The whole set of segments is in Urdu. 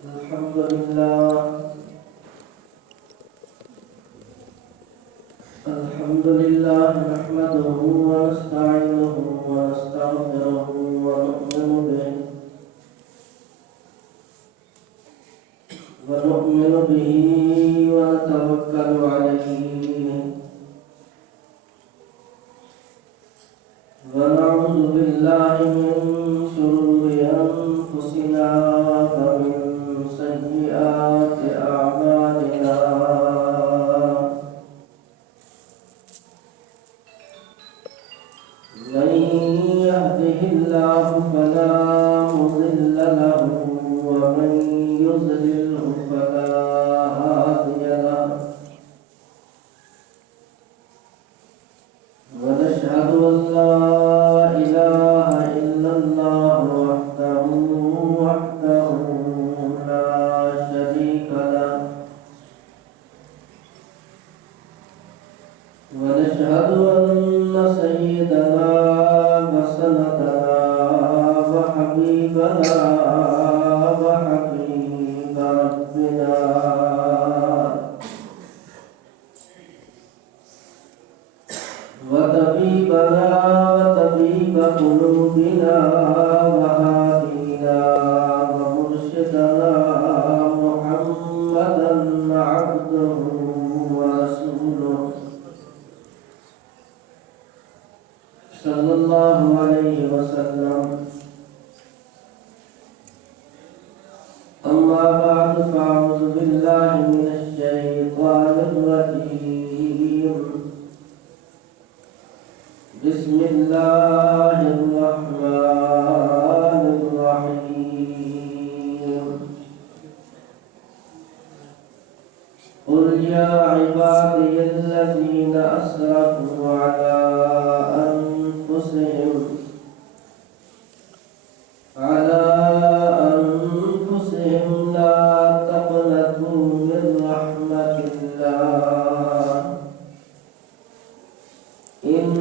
الحمد لله نحمده ونستعينه ونستغفره ونؤمن به ونتوكل عليه ونعوذ بالله من شرور أنفسنا ومن سيئات أعمالنا من يهده الله فلا مضل له ومن يضلله فلا هادي له ونشهد أن لا إله إلا الله وحده لا شريك له ونشهد أن سيدنا وسندنا وحبيبنا وحبيب ربنا وطبيبنا وطبيب قلوبنا وهادينا ومرشدنا محمدا عبده ورسوله صلى الله عليه وسلم. أما بعد فأعوذ بالله من الشيطان الرجيم. بسم الله الرحمن الرحيم. قل يا عبادي الذين أسرفوا على أنفسهم لا تقنطوا من رحمة الله إن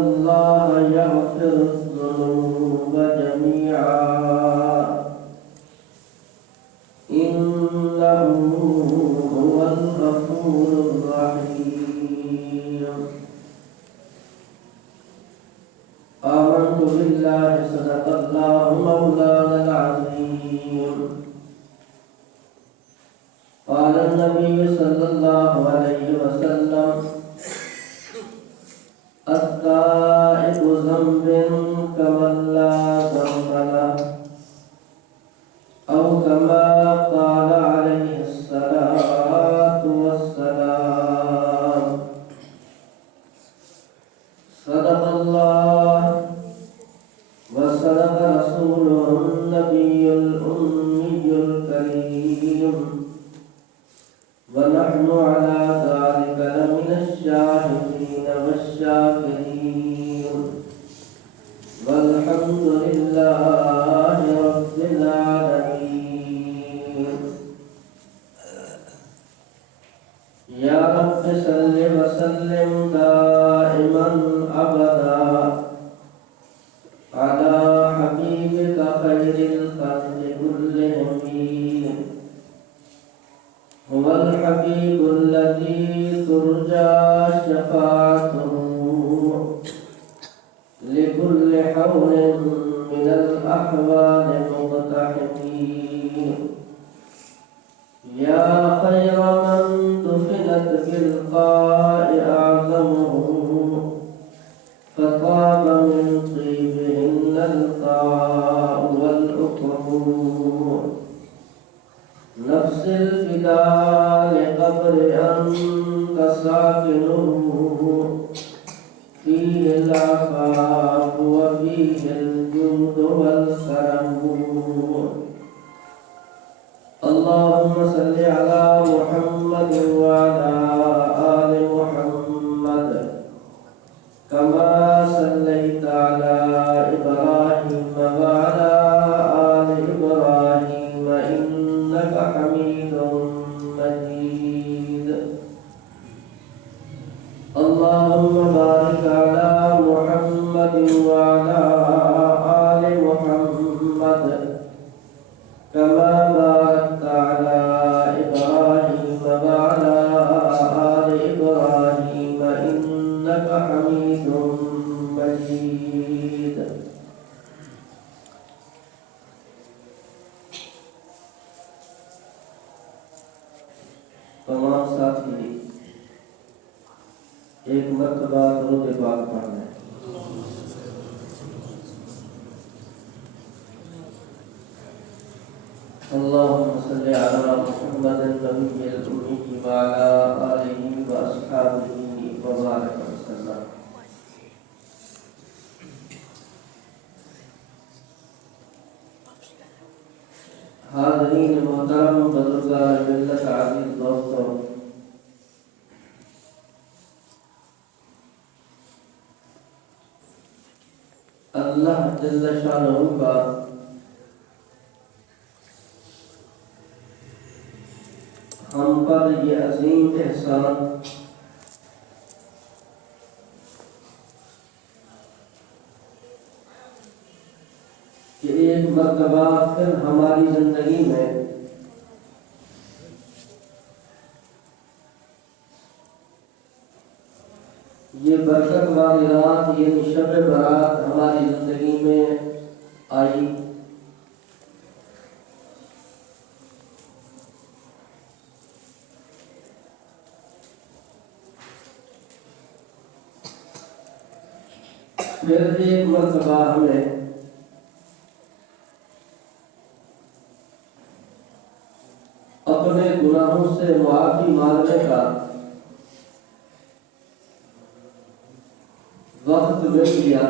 الله يغفر الذنوب جميعا إنه هو الغفور الرحيم. آمنت بالله صدق الله مولانا العظيم. قال النبي صلى الله عليه وسلم التائب ذنب كمن لا ذنب له أو كما قال عليه الصلاة والسلام. صدق الله وصدق رسوله النبي الأمي الكريم ونحن على ذلك لمن الشاهدين والشاكرين والحمد لله رب العالمين. يا رب صل وسلم دائما أبدا على حبيبك خير الخلق كلهم. هو الحبيب الذي ترجى شفاعته لكل حول من الأحوال مقتحمين. يا خير من دفنت بالقاء أعظمه فطاب من طيبهن القاء والأطهور. نفس الفداء لقبر أنت ساكنه فيه العفاف وفيه الجود والكرم. اللهم صل على محمد وعلى آل محمد كما صليت على إبراهيم وعلى آل إبراهيم إنك حميد مجيد. اللهم بارك على محمد وعلى آل محمد كما مرتبہ درود پاک پڑھ لیں۔ اللهم صل على محمد النبي الأمي وعلى آله وأصحابه وبارك وسلم۔ حاضرین محترم، بزرگان ملت، عزیز دوستوں، اللہ جل شانہ کا ہم پر یہ عظیم احسان کہ ایک مرتبہ پھر ہماری زندگی میں یہ برکت والی رات، یہ شب برات ہماری زندگی میں آئی۔ پھر ایک مرتبہ ہمیں اپنے گناہوں سے معافی مانگنے کا وقت مل گیا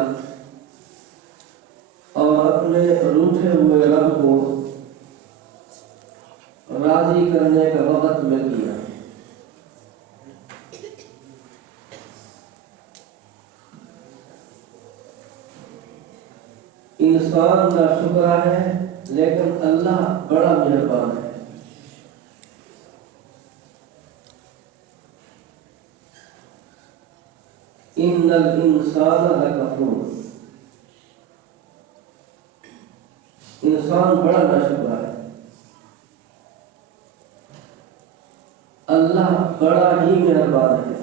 اور اپنے روٹھے ہوئے رب کو راضی کرنے کا وقت مل گیا۔ انسان ناشکرا ہے لیکن اللہ بڑا مہربان ہے۔ ان الانسان لکفور، انسان بڑا ناشکرا ہے، اللہ بڑا ہی مہربان ہے۔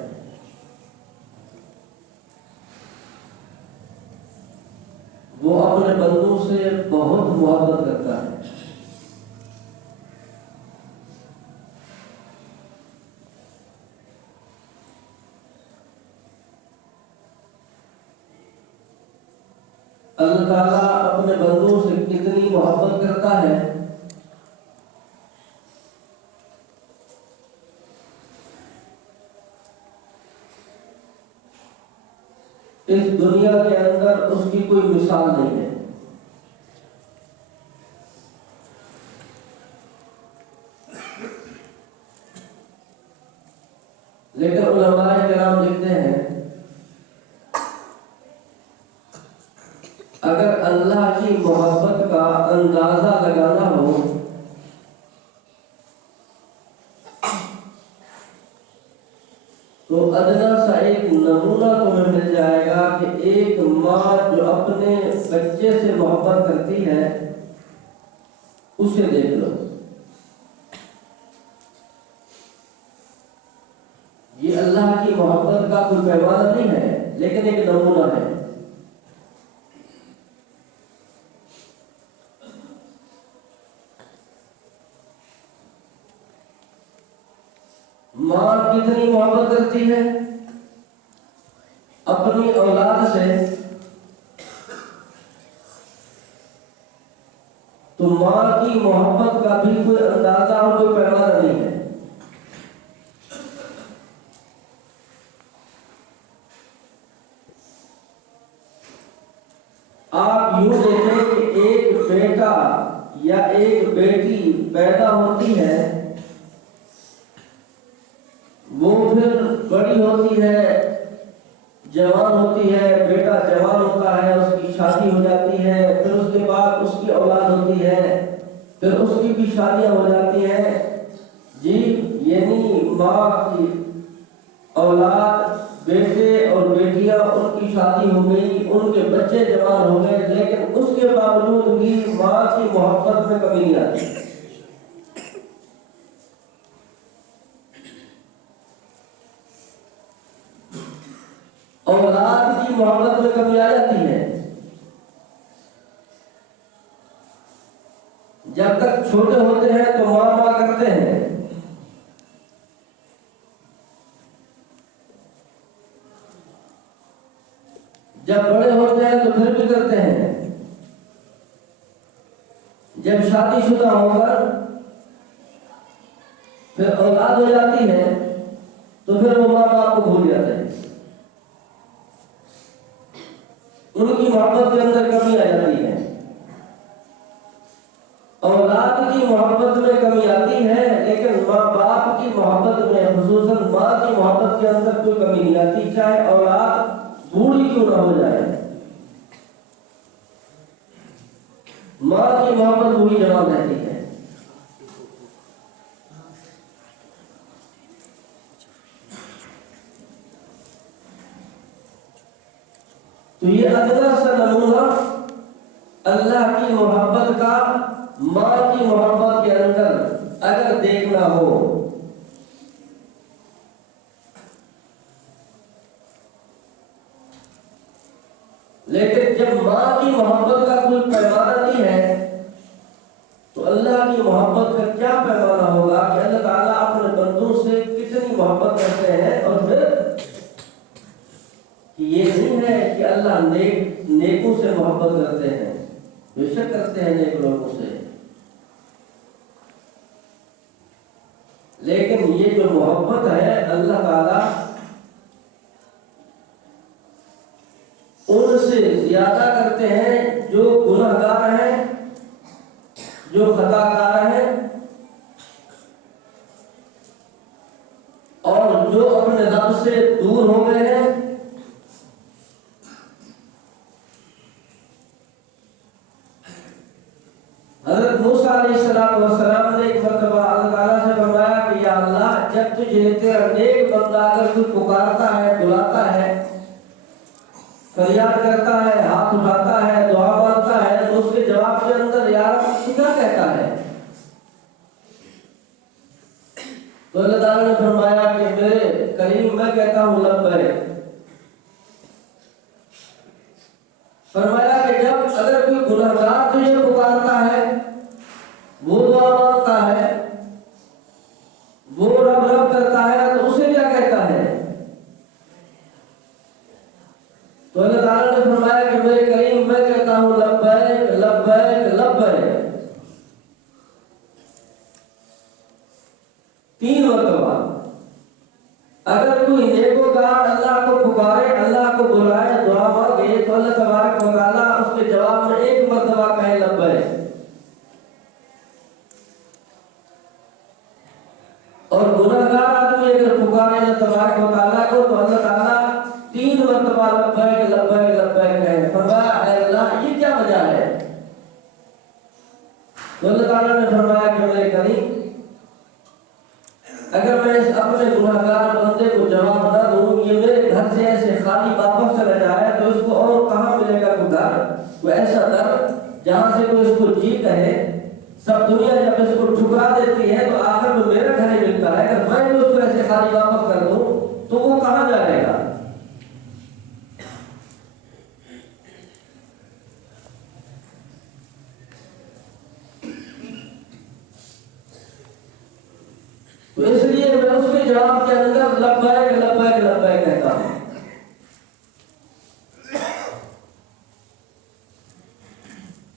وہ اپنے بندوں سے بہت محبت کرتا ہے۔ اللہ تعالیٰ اپنے بندوں سے کتنی محبت کرتا ہے اس دنیا کے اندر اس کی کوئی مثال نہیں ہے۔ لیکن علماء کرام لکھتے ہیں اگر اللہ کی محبت کا اندازہ لگانا ہو تو ادنا سا ایک نمونہ تمہیں مل جائے گا کہ ایک ماں جو اپنے بچے سے محبت کرتی ہے اسے دیکھ لو۔ یہ اللہ کی محبت کا کوئی پیمانہ نہیں ہے لیکن ایک نمونہ ہے۔ ماں کتنی محبت کرتی ہے اپنی اولاد سے، تو ماں کی محبت کا بھی کوئی اندازہ اور کوئی پیمانہ نہیں ہے۔ آپ یوں دیکھیں کہ ایک بیٹا یا ایک بیٹی پیدا ہوتی ہے، وہ پھر بڑی ہوتی ہے، جوان ہوتی ہے، بیٹا جوان ہوتا ہے، اس کی شادی ہو جاتی ہے، پھر اس کے بعد اس کی اولاد ہوتی ہے، پھر اس کی بھی شادیاں ہو جاتی ہیں۔ جی یعنی ماں کی اولاد، بیٹے اور بیٹیاں، ان کی شادی ہو گئی، ان کے بچے جوان ہو گئے، لیکن اس کے باوجود بھی ماں کی محبت میں کمی نہیں آتی۔ اولاد کی محبت میں کمی آ جاتی ہے۔ جب تک چھوٹے ہوتے ہیں تو ماں ماں کرتے ہیں، جب بڑے ہوتے ہیں تو پھر بھی کرتے ہیں، جب شادی شدہ ہو کر پھر اولاد ہو جاتی ہے تو پھر وہ ماں باپ کو بھول جاتے ہیں، ان کی محبت کے اندر کمی آ جاتی ہے۔ اولاد کی محبت میں کمی آتی ہے لیکن ماں باپ کی محبت میں، خصوصاً ماں کی محبت کے اندر کوئی کمی نہیں آتی، چاہے اولاد بوڑھی کیوں نہ ہو جائے، ماں کی محبت وہی جوان رہتی ہے۔ تو یہ ادنا سا نمونہ اللہ کی محبت کا ماں کی محبت کے اندر اگر دیکھنا ہو، لیکن جب ماں کی محبت کا کوئی پیمانہ نہیں ہے تو اللہ کی محبت کا کیا پیمانہ ہوگا کہ اللہ تعالیٰ اپنے بندوں سے کتنی محبت کرتے ہیں، اور پھر یہ نہیں ہے کہ اللہ نیکوں سے محبت کرتے ہیں، بے شک کرتے ہیں نیک لوگوں سے، لیکن یہ جو محبت ہے اللہ تعالیٰ ان سے زیادہ کرتے ہیں جو گناہ گار ہیں، جو خطا کار ہیں، اور جو اپنے رب سے دور ہو گئے ہیں۔ حضرت موسیٰ علیہ السلام نے ایک مرتبہ اللہ تعالیٰ سے فرمایا کہ یا اللہ، جب تجھے تیرا نیک بندہ اگر کوئی پکارتا ہے، بلاتا ہے، فریاد کرتا ہے، ہاتھ اٹھاتا ہے، دعا مانگتا ہے، تو اس کے جواب کے اندر یا رب تو کیا کہتا ہے؟ تو اللہ تعالیٰ نے فرمایا کہ میرے کریم میں کہتا ہوں لبیک۔ فرمایا کہ جب اگر کوئی گنہگار تجھے پکارتا ہے، وہ دعا مانگتا ہے، وہ رب رب کرتا ہے، تو اسے کیا کہتا ہے؟ تو اللہ تعالیٰ نے فرمایا کہ میرے کریم میں کہتا ہوں لبیک لبیک لبیک، 3 مرتبہ۔ اگر کوئی نیکوکار اللہ کو پکارے، اللہ کو بلائے، دعا مانگے، تو اللہ تبارک و تعالیٰ اس کے جواب میں 1 مرتبہ کہے لبیک، اور گنہگار آدمی اگر پکارے اللہ تبارک و تعالیٰ کو تو اللہ تعالیٰ 3 مرتبہ لبیک لبیک لبیک کہے۔ فرمایا اے اللہ یہ کیا وجہ ہے؟ تو اللہ تعالیٰ نے فرمایا کہ میرے کریم، اگر میں اس اپنے گنہگار بندے کو جواب نہ دوں، یہ میرے گھر سے ایسے خالی واپس چلا جائے، تو اس کو اور کہاں ملے گا کوئی گھر، کوئی ایسا در جہاں سے کوئی اس کو جی کہے؟ سب دنیا جب اس کو ٹھکرا دیتی ہے تو آخر میں میرا گھر ہی ملتا ہے، اگر میں بھی اس کو ایسے خالی واپس کر دوں تو وہ کہاں جائے گا؟ تو اس لیے میں اس کے جواب کے اندر لبیک لبیک لبیک کہتا ہوں۔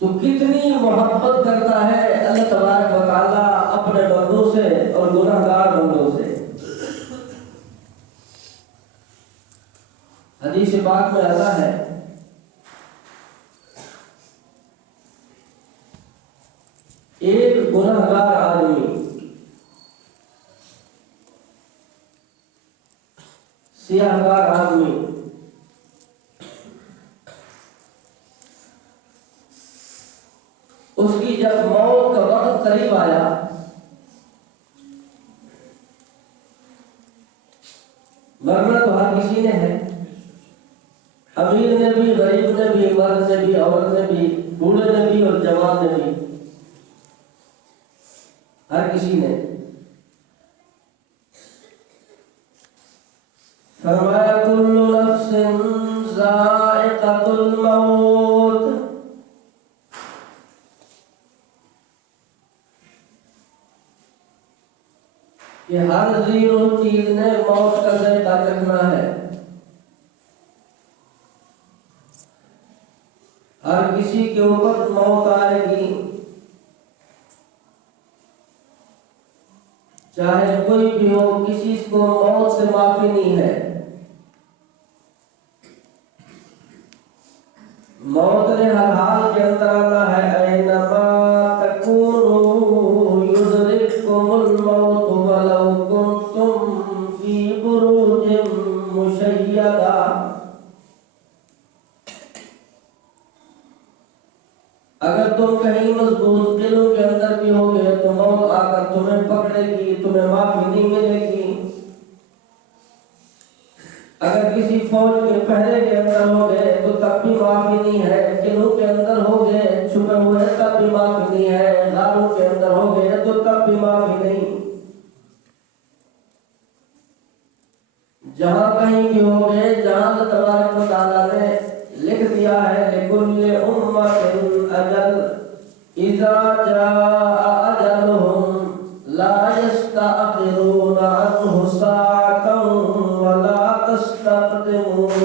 تو کتنی محبت کرتا ہے اللہ تبارک و تعالیٰ اپنے بندوں سے اور گنہگار بندوں سے۔ حدیث پاک میں آتا ہے ایک گنہگار آدمی سیاہکار آدمی اس کی جب موت کا وقت قریب آیا، مرنا تو ہر کسی نے ہے، امیر نے بھی، غریب نے بھی، مرد نے بھی، عورت نے بھی، بوڑھے نے بھی اور جوان نے بھی، ہر کسی نے۔ فرمایا کل نفس ذائقۃ الموت، کہ ہر زیرو چیز نے موت کا ذائقہ چکھنا ہے۔ ہر کسی کے اوپر موت آئے گی، چاہے کوئی بھی ہو، کسی کو موت سے معافی نہیں ہے۔ موت نے ہر حال کے اندر آنا ہے، اینما تکونوا یدرککم الموت ولو کنتم فی بروج مشیدہ۔ اگر تم کہیں مضبوط قلعوں کے اندر بھی ہوگے تو موت آ کر تمہیں پکڑے گی، تمہیں معافی نہیں ملے گی۔ اگر کسی فوج کے پہرے کے اندر ہوگے تو تب بھی معافی نہیں ہے، قلعوں کے اندر ہوگے چھپے ہوئے تب بھی معافی نہیں ہے، غاروں کے اندر ہوگے تو تب بھی معافی نہیں۔ جہاں کہیں بھی ہوگے، جہاں تبارک و تعالیٰ نے لکھ دیا ہے لِكُلِّ أُمَّةٍ أَجَلٌ إِذَا جَاءَ أَجَلُهُمْ لَا يَسْتَأْخِرُونَ عَنْهُ سَاعَةً وَلَا تَسْتَقْدِمُونَ۔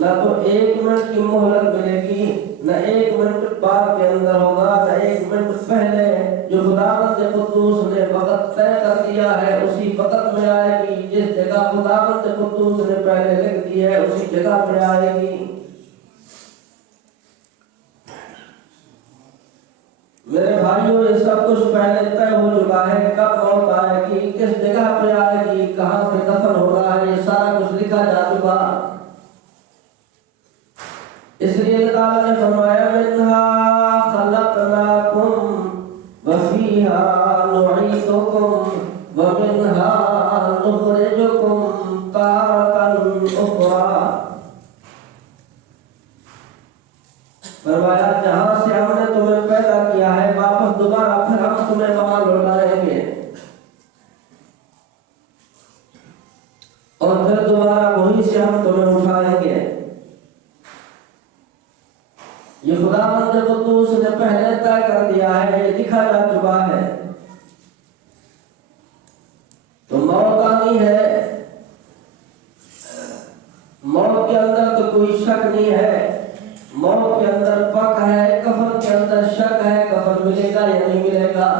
نہ تو ایک منٹ کی مہلت ملے گی، نہ ایک منٹ بعد کے اندر ہوگا، نہ ایک منٹ پہلے۔ جو خداوند قدوس نے وقت طے کر دیا ہے اسی وقت میں آئے گی، جس جگہ خداوند قدوس نے پہلے لکھ دی ہے اسی جگہ پہ آئے گی۔ میرے بھائیوں، یہ سب کچھ پہلے طے ہو چکا ہے، کب موت آئے گی، کس جگہ پہ آئے گی، کہاں پہ دفن ہونا ہے، یہ سارا کچھ لکھا جا چکا۔ اس لیے اللہ تعالیٰ نے فرمایا منہا خلقناکم وفیہا نعیدکم ومنہا نخرجکم تارۃ اخری۔ فرمایا جہاں سے ہم نے تمہیں پیدا کیا ہے واپس دوبارہ پھر ہم تمہیں وہاں لوٹائیں گے، اور پھر دوبارہ وہیں سے ہم تمہیں اٹھائیں گے۔ یہ خداوند قدوس نے پہلے طے کر دیا ہے، یہ لکھا جا چکا ہے۔ تو موت آنی ہے، موت کے اندر تو کوئی شک نہیں ہے، موت کے اندر پک ہے، کفن کے اندر شک ہے، کفن ملے گا یا نہیں ملے گا۔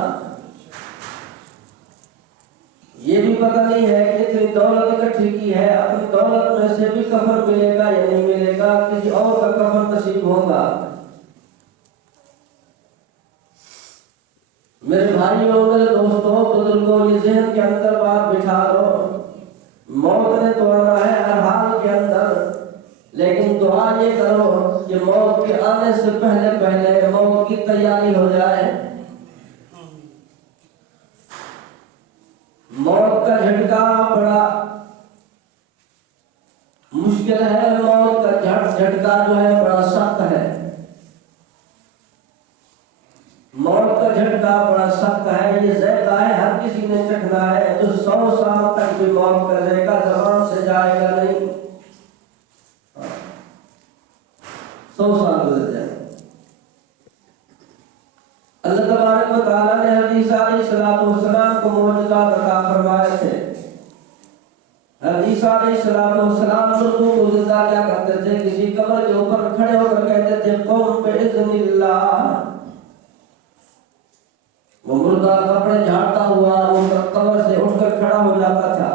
یہ بھی پتہ نہیں ہے کہ اتنی دولت اکٹھی کی ہے، اپنی دولت میں سے بھی کفن ملے گا یا نہیں ملے گا، کسی اور کا کفن نصیب ہوگا۔ میرے بھائیوں، میرے دوستوں، بزرگوں، یہ ذہن کے اندر بات بٹھا دو، موت نے تو آنا ہے ہر حال کے اندر، لیکن دعا یہ کرو کہ موت کے آنے سے پہلے پہلے موت کی تیاری ہو جائے۔ موت کا جھٹکا بڑا مشکل ہے، موت کا جھٹکا جو ہے بڑا سخت ہے۔ موت کا جھٹکا بڑا سخت ہے، یہ ذائقہ ہے ہر کسی نے چکھنا ہے۔ جو 100 سال تک بھی موت کا ذائقہ زبان سے جائے گا نہیں، 100 سال گزر جائے۔ اللہ تبارک و تعالیٰ نے حضرت عیسیٰ علیہ السلام کو معجزات عطا فرمائے تھے۔ حضرت عیسیٰ علیہ السلام مردوں کو زندہ کیا کرتے تھے، کسی قبر کے اوپر کھڑے ہو کر کہتے تھے قوم باذن اللہ۔ وہ مردہ کپڑے جھاڑتا ہوا وہ قبر سے اٹھ کر کھڑا ہو جاتا تھا۔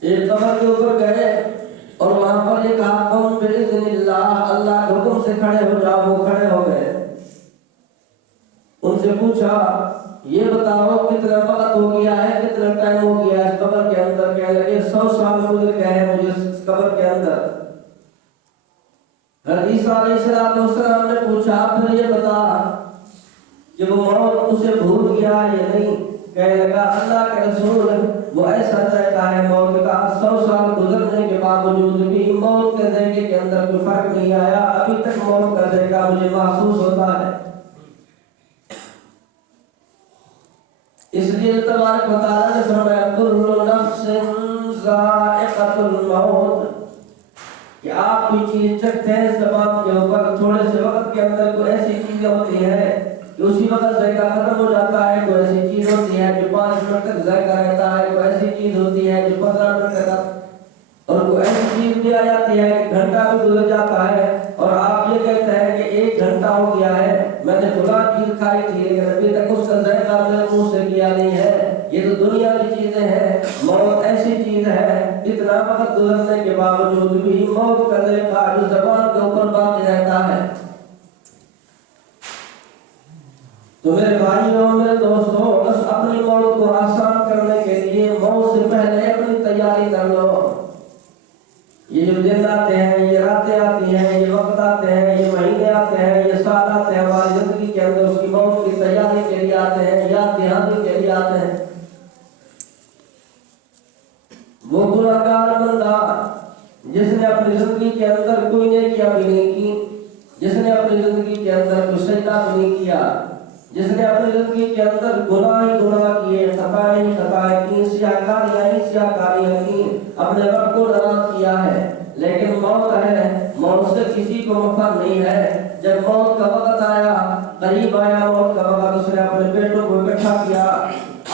ایک قبر کے اوپر گئے اور وہاں پر یہ کہا قوم باذن اللہ، اللہ کے حکم سے کھڑے ہو جاؤ، وہ کھڑے ہو گئے۔ ان سے پوچھا یہ بتاؤ کتنا وقت ہو گیا ہے، کتنا ٹائم ہو گیا ہے اس قبر کے اندر؟ کہنے لگے 100 سال گزر گئے ہیں مجھے اس قبر کے اندر۔ حضرت عیسیٰ علیہ السلام نے پوچھا پھر یہ بتا کہ وہ موت اسے بھول گیا یا نہیں؟ کہنے لگا اللہ کے رسول وہ ایسا ذائقہ ہے موت کا، 100 سال گزرنے کے باوجود بھی موت کے ذائقے کے اندر کوئی فرق نہیں آیا، ابھی تک موت کا ذائقہ مجھے محسوس ہوتا ہے۔ اس لیے تبارک و تعالیٰ نے فرمایا کل نفس ذائقۃ الموت، کہ آپ کوئی چیز چکھتے ہیں اس زبان کے اوپر، تھوڑے سے وقت کے اندر کوئی ایسی چیزیں ہوتی ہیں کہ اسی وقت ذائقہ ختم ہو جاتا ہے، کوئی ایسی چیز ہوتی ہے جو 5 منٹ تک ذائقہ رہتا ہے، کوئی ایسی چیز ہوتی ہے جو 15 منٹ تک، اور کوئی ایسی چیز بھی آ جاتی ہے کہ گھنٹہ بھی گزر جاتا ہے اور آپ یہ کہتے ہیں کہ 1 گھنٹہ ہو گیا ہے میں نے فلاں چیز کھائی تھی لیکن ابھی تک اس کا ذائقہ میرے منہ سے گیا نہیں ہے. یہ تو دنیا کی چیزیں ہیں. موت ایسی چیز ہے اتنا وقت گزرنے کے باوجود بھی موت کا ذائقہ جو زبان کے اوپر باقی رہتا ہے. تو میرے بھائیوں میرے دوستوں بس اپنی موت کو آسان کرنے کے لیے موت سے پہلے اپنی تیاری کر لو. یہ جو دن آتے ہیں یہ راتیں آتی ہیں یہ وقت آتے ہیں یہ مہینے آتے ہیں یہ سال آتے ہیں ہماری زندگی کے اندر اس کی موت کی تیاری کے لیے آتے ہیں یاد دہانی کے لیے آتے ہیں. وہ گنہگار بندہ جس نے اپنی زندگی کے اندر کوئی نیکیاں بھی نہیں کی, جس نے اپنی زندگی کے اندر کوئی سجدہ بھی نہیں کیا, جس نے اپنی زندگی کے اندر گناہ ہی گناہ کیے, خطائیں ہی خطائیں کی, سیاکاریاں ہی سیاکاریاں کی, اپنے رب کو ناراض کیا ہے. لیکن موت ہے, موت سے کسی کو مفر نہیں ہے. جب موت کا وقت آیا, قریب آیا موت کا وقت, اس نے اپنے بیٹوں کو اکٹھا کیا,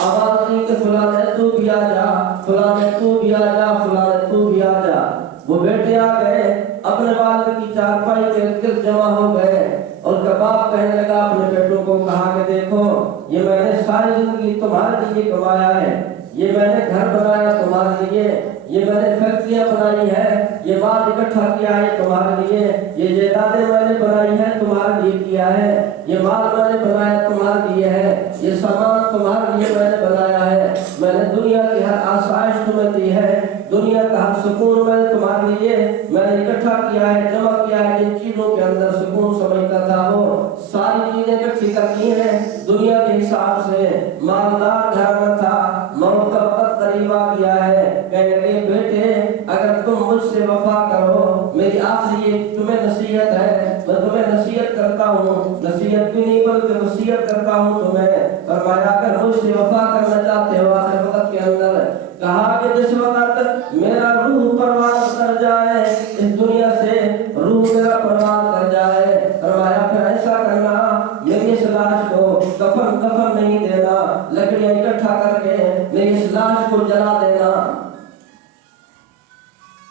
آواز دی کہ فلاں نے تو بھی آ جا, فلاں نے تو بھی آ جا, فلاں نے تو بھی آ جا. وہ بیٹے آ گئے, اپنے والد کی چارپائی کے ارد جمع ہو گئے اور کباب کہنے لگا اپنے بیٹوں کو, کہا کہ دیکھو یہ میں نے ساری زندگی تمہارے لیے کمایا ہے, یہ میں نے گھر بنایا تمہارے لیے, یہ میں نے فیکٹریاں بنائی ہے, یہ مال اکٹھا کیا ہے تمہارے لیے, یہ جائیدادیں میں نے بنائی ہے تمہارے لیے کیا ہے, یہ مال میں نے بنایا تمہارے لیے ہے, یہ سامان تمہارے لیے میں نے بنایا ہے. میں نے دنیا کی ہر آسائش تمہیں دی ہے, دنیا کا ہر سکون میں نے تمہارے لیے میں نے اکٹھا کیا ہے, جمع کیا ہے. جن چیزوں کے اندر سکون سمجھتا تھا وہ ساری چیزیں اکٹھی کر کی ہیں دنیا کے حساب سے. مالدار گھر میں تھا, موت کا وقت قریب آ گیا ہے, کہنے لگے بیٹے اگر تم مجھ سے وفا کرو, میری آخری یہ تمہیں نصیحت ہے, میں تمہیں نصیحت کرتا ہوں, نصیحت بھی نہیں بلکہ وصیت کرتا ہوں تمہیں. فرمایا اگر مجھ سے وفا کرنا چاہتے ہو آخر وقت کے اندر, کہا کہ جس وقت میرا روح پرواز کر جائے اس دنیا سے, روح میرا پرواز کر جائے, فرمایا پھر ایسا کرنا میری اس لاش کو کفن نہیں دینا, لکڑیاں اکٹھا کر کے میری اس لاش کو جلا دینا.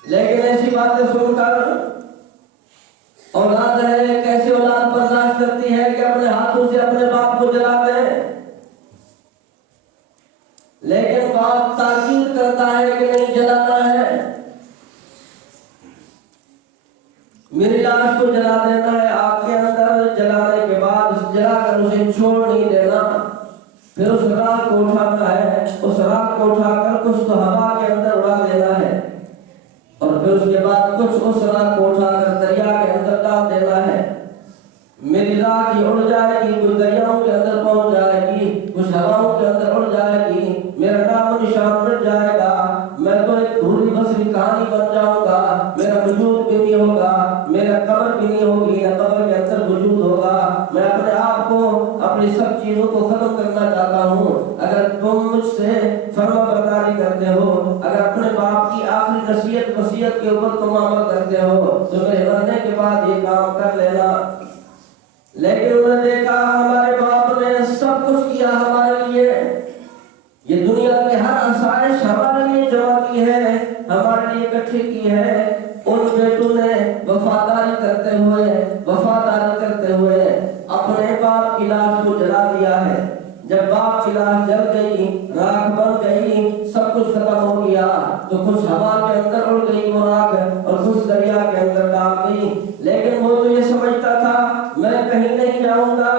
لیکن ایسی باتیں سن کر اولاد ہے, کیسے اولاد برداشت کرتی ہے کہ اپنے ہاتھوں سے اپنے باپ کو جلا دے. لیکن باپ تاکید کرتا ہے کہ نہیں جلانا ہے, میری لاش کو جلا دینا ہے آگ کے اندر. جلانے کے بعد جلا کر اسے چھوڑ نہیں دینا, پھر اس راکھ کو اٹھانا ہے, اس راکھ کو اٹھا کر کچھ تو ہوا کے اندر اڑا دینا ہے, اور پھر اس کے بعد کچھ اس راکھ کو اٹھا کر دریا کے اندر ڈال دینا ہے. میری راکھ ہی اڑ جائے گی, کچھ دریاؤں کے اندر پہنچ جائے گی, کچھ ہواؤں کے اندر اڑ جائے گی, میرا نام و نشان مٹ جائے گا, میں تو ایک بھولی بسری کہانی بن جاؤں گا, میرا وجود بھی نہیں ہوگا, میرا قبر بھی نہیں ہوگی, نہ قبر کے اندر وجود ہوگا. میں اپنے آپ کو اپنی سب چیزوں کو ختم کرنا چاہتا ہوں. اگر تم مجھ سے فرما برداری کرتے ہو, اگر اپنے باپ کی آخری نصیحت وصیت کے اوپر تم عمل کرتے ہو تو میرے مرنے کے بعد یہ کام کر لینا. لیکن انہوں نے دیکھا ہمارے باپ نے سب کچھ کیا ہمارے لیے, یہ دنیا کے ہر آسائش ہمارے لیے جمع کی ہے, ہمارے لیے اکٹھی کی ہے. ان بیٹوں نے وفاداری کرتے ہوئے اپنے باپ کی لاش کو جلا دیا ہے. جب باپ کی لاش جل گئی, راکھ بن گئی, سب کچھ ختم ہو گیا, تو کچھ ہوا کے اندر اڑ گئی وہ راکھ اور کچھ دریا کے اندر ڈال گئی. لیکن وہ تو یہ سمجھتا تھا میں کہیں نہیں جاؤں گا.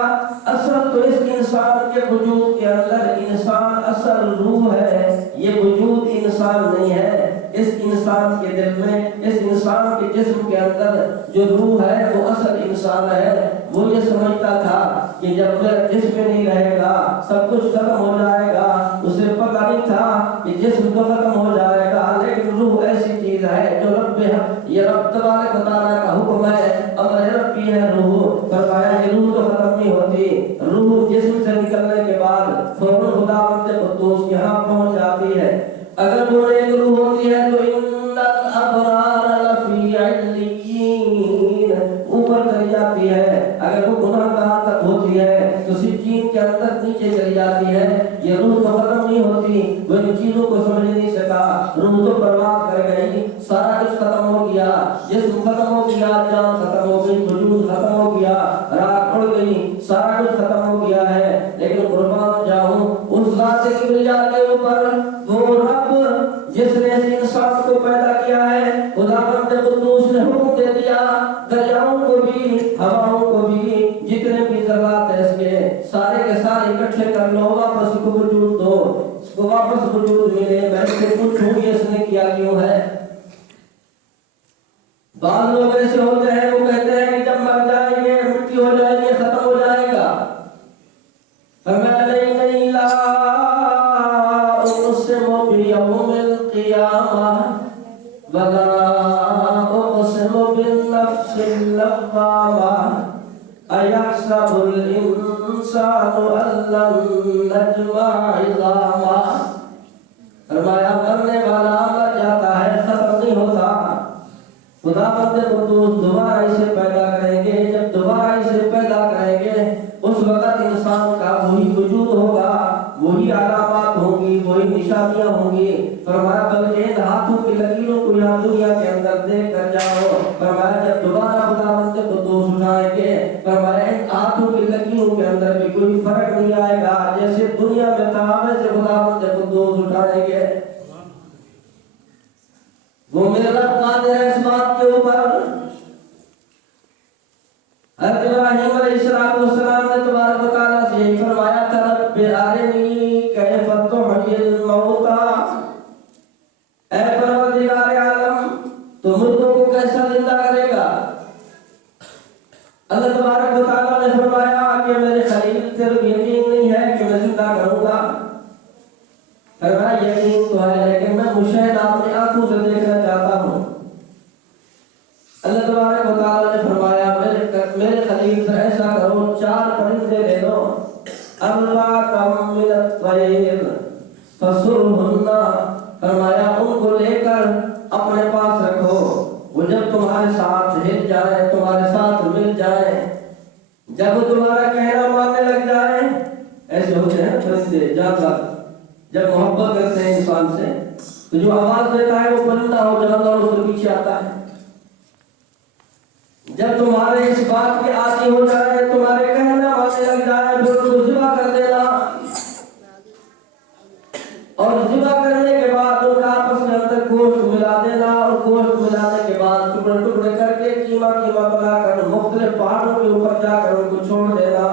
اصل تو اس انسان کے وجود کے اندر انسان اصل روح ہے, یہ وجود انسان نہیں ہے. اس انسان کے دل میں, اس انسان کے جسم کے اندر جو روح ہے وہ اصل انسان ہے. وہ یہ سمجھتا تھا کہ جب میرا جسم نہیں رہے گا سب کچھ ختم ہو جائے گا. اسے پتہ نہیں تھا کہ جسم تو ختم ہو جائے گا لیکن روح ایسی چیز ہے جو یہ رب تبارک و تعالیٰ کا حکم ہے, امر ربی ہے روح. فرمایا یہ روح تو ختم نہیں ہوتی, روح جسم سے نکلنے کے بعد فوراً خداوند قدوس کے ہاں پہنچ جاتی ہے. اگر وہ ایک روح ہوتی ہے تو ان الابرار لفی علیین اوپر چلی جاتی ہے, اگر وہ گناہگار تک ہوتی ہے تو سجین کے اندر نیچے چلی جاتی ہے. یہ روح تو ختم نہیں ہوتی, وہ ان چیزوں کو سمجھ نہیں سکا, روح تو برباد کر گئی, سارا کچھ ختم ہو گیا. گیا, جسم ختم ہو گیا, جان ختم ہو گئی, وجود ختم ہو گیا, رات اڑ گئی, سارا کچھ ختم ہو گیا ہے. لیکن قربان جاؤں اس ذات کبریا کے اوپر, وہ رب جس نے اس انسان کو پیدا کیا ہے, خداوند قدوس نے حکم دے دیا دریاؤں کو بھی, ہواؤں کو بھی, جتنے بھی ذرات ہیں اس کے سارے کے سارے اکٹھے کر لو, واپس کو وجود دو, اس کو واپس وجود ملے. میں سے پوچھوں یہ اس نے کیا کیوں ہے؟ بعض لوگ ایسے ہوتے ہیں وہ کہتے ہیں کہ جب مر جائیں گے, مٹی ہو جائے گی, ختم ہو جائے گا. فرمایا نہیں, لا اقسم بیوم القیامہ ولا اقسم بالنفس اللوامہ ایحسب الانسان ان لن نجمع عظامہ. فرمایا مرنے والا مر جاتا ہے, ختم نہیں ہوتا. خداوند قدوس دوبارہ اسے پیدا کریں گے. جب دوبارہ اسے پیدا کریں گے اس وقت انسان کا وہی وجود ہوگا, وہی علامات ہوں گی, وہی نشانیاں ہوں گی. فرمایا بلکہ ان ہاتھوں کی لکیروں کو یہاں دنیا کے اندر دیکھ کر جاؤ. فرمایا جب دوبارہ خداوند قدوس اٹھائیں گے, فرمایا ان ہاتھوں کی لکیروں کے اندر بھی کوئی فرق نہیں آئے گا. جیسے دنیا میں تھا ویسے خداوند قدوس اٹھائیں گے. وہ میرا رب قادر ہے اس بات کے اوپر. حضرت ابراہیم علیہ السلام نے تبارک و تعالیٰ سے یہی فرمایا تھا, رب ارنی کیف تحیی الموتیٰ, اے پروردگار عالم تو مردوں کو کیسا زندہ کرے گا؟ اللہ تبارک و تعالیٰ نے فرمایا کہ میرے خلیل تیرے یقین نہیں ہے کہ میں زندہ کروں گا. فرمایا یقین تو ہے لیکن میں مشاہدہ اپنی آنکھوں سے دیکھنا چاہتا ہوں. اللہ تبارک و تعالیٰ نے فرمایا میرے خلیل سے ایسا کرو, 4 پرندے لے لو, اربعۃ من الطیر فصرهن, فرمایا ان کو لے کر اپنے پاس رکھو, وہ جب تمہارے ساتھ ہل جائے, تمہارے ساتھ مل جائے, جب وہ تمہارا کہنا ماننے لگ جائے. ایسے ہوتے ہیں فرشتے جانور, جب محبت کرتے ہیں انسان سے تو جو آواز دیتا ہے وہ پرندہ ہو جانور اس کے پیچھے آتا ہے. جب تمہارے اس بات کے عادی ہو جائے, تمہارے کہنا ماننے لگ جائے, پھر ان کو ذبح کر دینا, اور ذبح کرنے کے بعد ان کا آپس میں اندر گوشت ملا دینا, اور گوشت ملانے کے بعد ٹکڑے ٹکڑے کر کے کیما کیما بنا کر مختلف پہاڑوں کے اوپر جا کر ان کو چھوڑ دینا.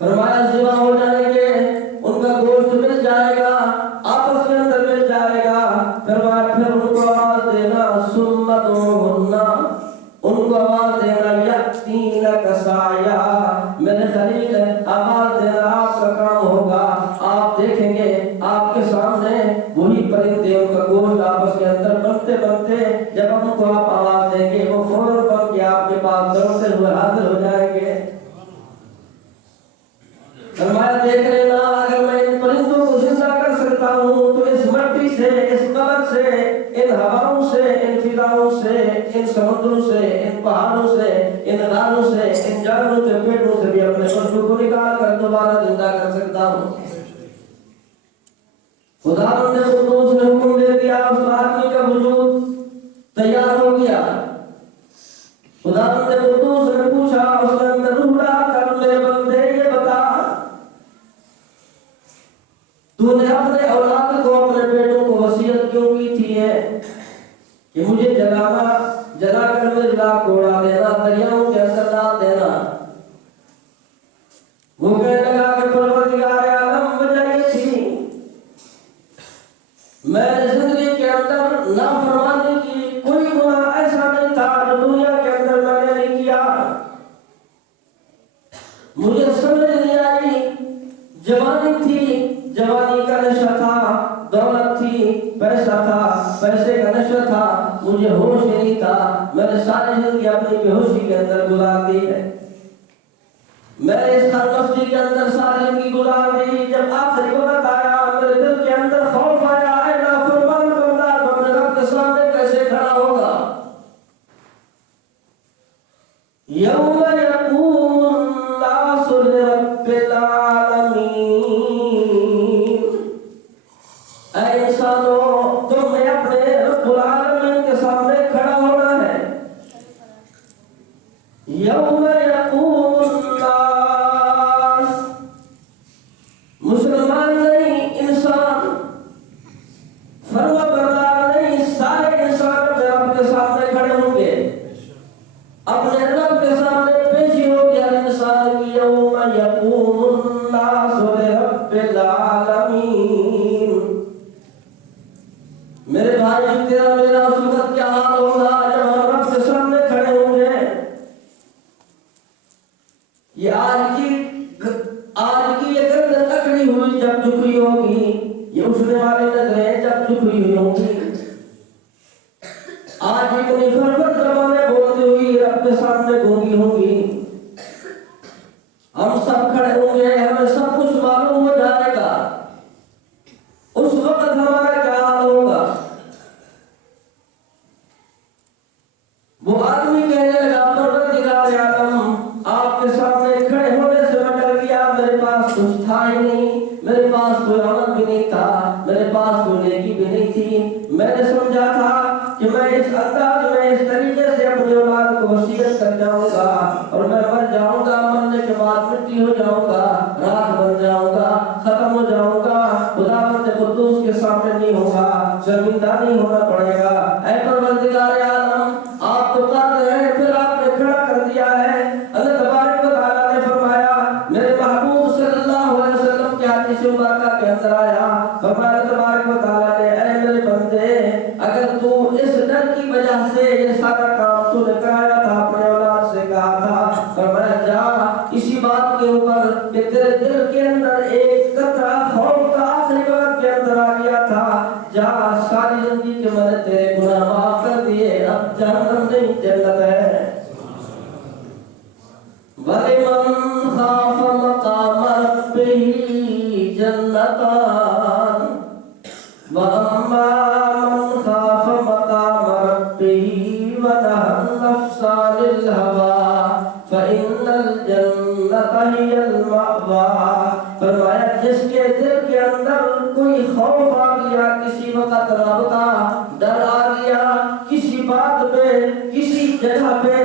فرمایا ذبح ہو جانے کے ان کا گوشت مل جائے گا, آپس میں اندر مل جائے گا. فرمایا پھر ان کو آواز دینا, سمت ان کو آواز دینا, یاتینک سعیا, میرے خلیل آواز دینا, آپ کا کام ہوگا. آپ دیکھیں گے آپ کے سامنے وہی پرندے ان کا گوشت آپس کے اندر بنتے بنتے, جب ان کو آپ آواز دیں گے وہ فوراً بن کے آپ کے پاس دوڑتے ہوئے حاضر ہو جائیں گے. فرمایا دیکھ لینا, اگر میں ان پرندوں کو زندہ کر سکتا ہوں تو اس مٹی سے, اس قبر سے, ان ہواؤں سے, ان فضاؤں سے, ان سمندروں سے, ان پہاڑوں سے, ان غاروں سے, ان جانوروں کے پیٹوں سے بھی اپنے بچوں کو نکال کر دوبارہ زندہ کر سکتا ہوں. خداوند قدوس نے حکم دے دیا, اس آدمی کا وجود تیار ہو گیا. خداوند قدوس نے پوچھا, اس نے اندر روح ڈال کر, میرے بندے یہ بتا, تو نے اپنے اولاد کو, اپنے بیٹوں کو وصیت کیوں کی تھی ہے کہ مجھے جلا کر میری راکھ کو اڑا دینا, دریاؤں کے اندر ڈال دینا؟ وہ کہنے لگا کہ پروردگار عالم وجہ یہ تھی, میں نے زندگی کے اندر نافرمانی کی, کوئی گناہ ایسا نہیں تھا جو دنیا کے اندر میں نے نہیں کیا. مجھے سمجھ نہیں آئی, جوانی تھی, جوانی کا نشہ تھا, دولت تھی, پیسہ تھا, پیسے کا نشہ تھا, مجھے ہوش ہی نہیں تھا. میں نے ساری زندگی اپنی بے ہوشی کے اندر گزار دی ہے. میں نے اس خرمستی کے اندر ساری زندگی گزار دی. جب آخری وقت آیا, میرے دل کے اندر خوف آیا, اے نافرمان بندہ اپنے رب کے سامنے کیسے کھڑا ہوگا؟ یوم یقوم الناس لرب العالمین. اے انسانوں, تم نے اپنے رب العالمین آج اتنی فرفر زبانیں بولتی ہوئی رب کے سامنے گونگی ہوں گی. ہم سب کھڑے ہوں گے, ہمیں سب کچھ معلوم ہو جائے گا. اس وقت ہمارا کیا حال ہوگا؟ وہ آدمی کہنے لگا پروردگار عالم, آپ کے سامنے کھڑے ہونے سے میں ڈر گیا. میرے پاس کچھ تھا ہی نہیں, میرے پاس کوئی عمل بھی نہیں تھا, میرے پاس کوئی نیکی بھی نہیں تھی. میں نے سمجھا تھا کہ میں اس انداز میں اس طریقے سے اپنی اولاد کو وصیت کر جاؤں گا اور میں مر جاؤں گا. مرنے کے بعد مٹی ہو جاؤں گا, راکھ بن جاؤں گا, ختم ہو جاؤں گا. خداوند قدوس کے سامنے نہیں ہوگا, شرمندہ نہیں ہونا پڑے گا. اے پروردگار عالم, آپ تو قادر ہیں, پھر آپ نے کھڑا کر دیا ہے. اللہ تبارک و تعالیٰ نے فرمایا, میرے محبوب صلی اللہ علیہ وسلم کی حدیث مبارکہ کے اندر آیا, فرمایا تبارک و تعالیٰ نے, اے میرے بندے, اگر تو اس ڈر کی وجہ سے یہ سارا کام تو نے کرایا تھا, اپنے اولاد سے کہا تھا, فرمایا جا اسی بات کے اوپر کہ تیرے دل کے اندر ایک قطرہ خوف کا آخری وقت کے اندر آ گیا تھا, جا ساری زندگی کے میں نے تیرے گناہ معاف کر دیے, اب جہنم نہیں جنت ہے. وَلِمَنْ خَافَ مَقَامَ رَبِّهِ جَنَّتَانِ وَأَمَّا مَنْ خَافَ مَقَامَ رَبِّهِ وَنَهَى النَّفْسَ عَنِ الْهَوَىٰ فَإِنَّ الْجَنَّةَ هِيَ الْمَأْوَىٰ. فرمایا جس کے دل کے اندر کوئی خوف آ گیا, کسی وقت رب کا ڈر آ گیا, کسی بات پہ, کسی جگہ پہ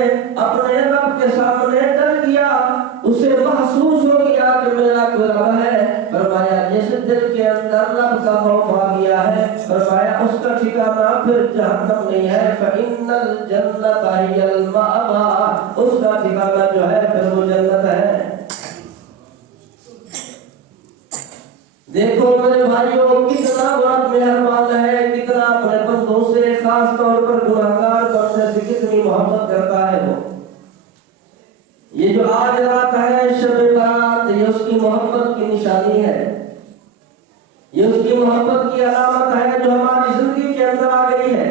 اپنے رب کے سامنے ڈر گیا, اسے محسوس ہو گیا کہ میرا کوئی رب ہے. فرمایا جس دل کے اندر رب کا خوف آ گیا ہے, فرمایا اس کا ٹھکانہ پھر جہنم نہیں ہے. فَإِنَّ الْجَنَّةَ هِيَ الْمَأْوَىٰ, اس کا ٹھکانہ جو ہے پھر وہ جنت ہے. دیکھو میرے بھائیوں, کتنا بڑا مہربان ہے, کتنا اپنے بندوں سے خاص طور پر گناہگار بندے سے کتنی محبت کرتا ہے. وہ یہ جو آج رات ہے شب برات, یہ اس کی محبت کی نشانی ہے, یہ اس کی محبت کی علامت ہے جو ہماری زندگی کے اندر آ گئی ہے.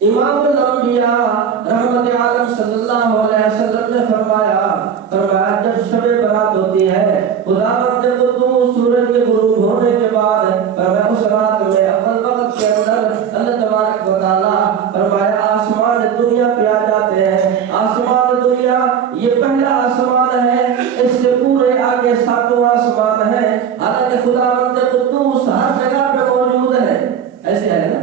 امام الانبیاء رحمت عالم صلی اللہ علیہ وسلم نے فرمایا جب شب برات ہوتی ہے, خداوند قدوس سورج کے غروب ہونے کے بعد, فرمایا اس رات میں اول وقت کے اندر اللہ تبارک و تعالیٰ فرمایا آسمان دنیا پہ آ جاتے ہیں. آسمان دنیا یہ پہلا آسمان ہے, اس سے پورے آگے ساتواں آسمان ہے. حالانکہ خداوند قدوس ہر جگہ پہ موجود ہے, ایسے ہے نا,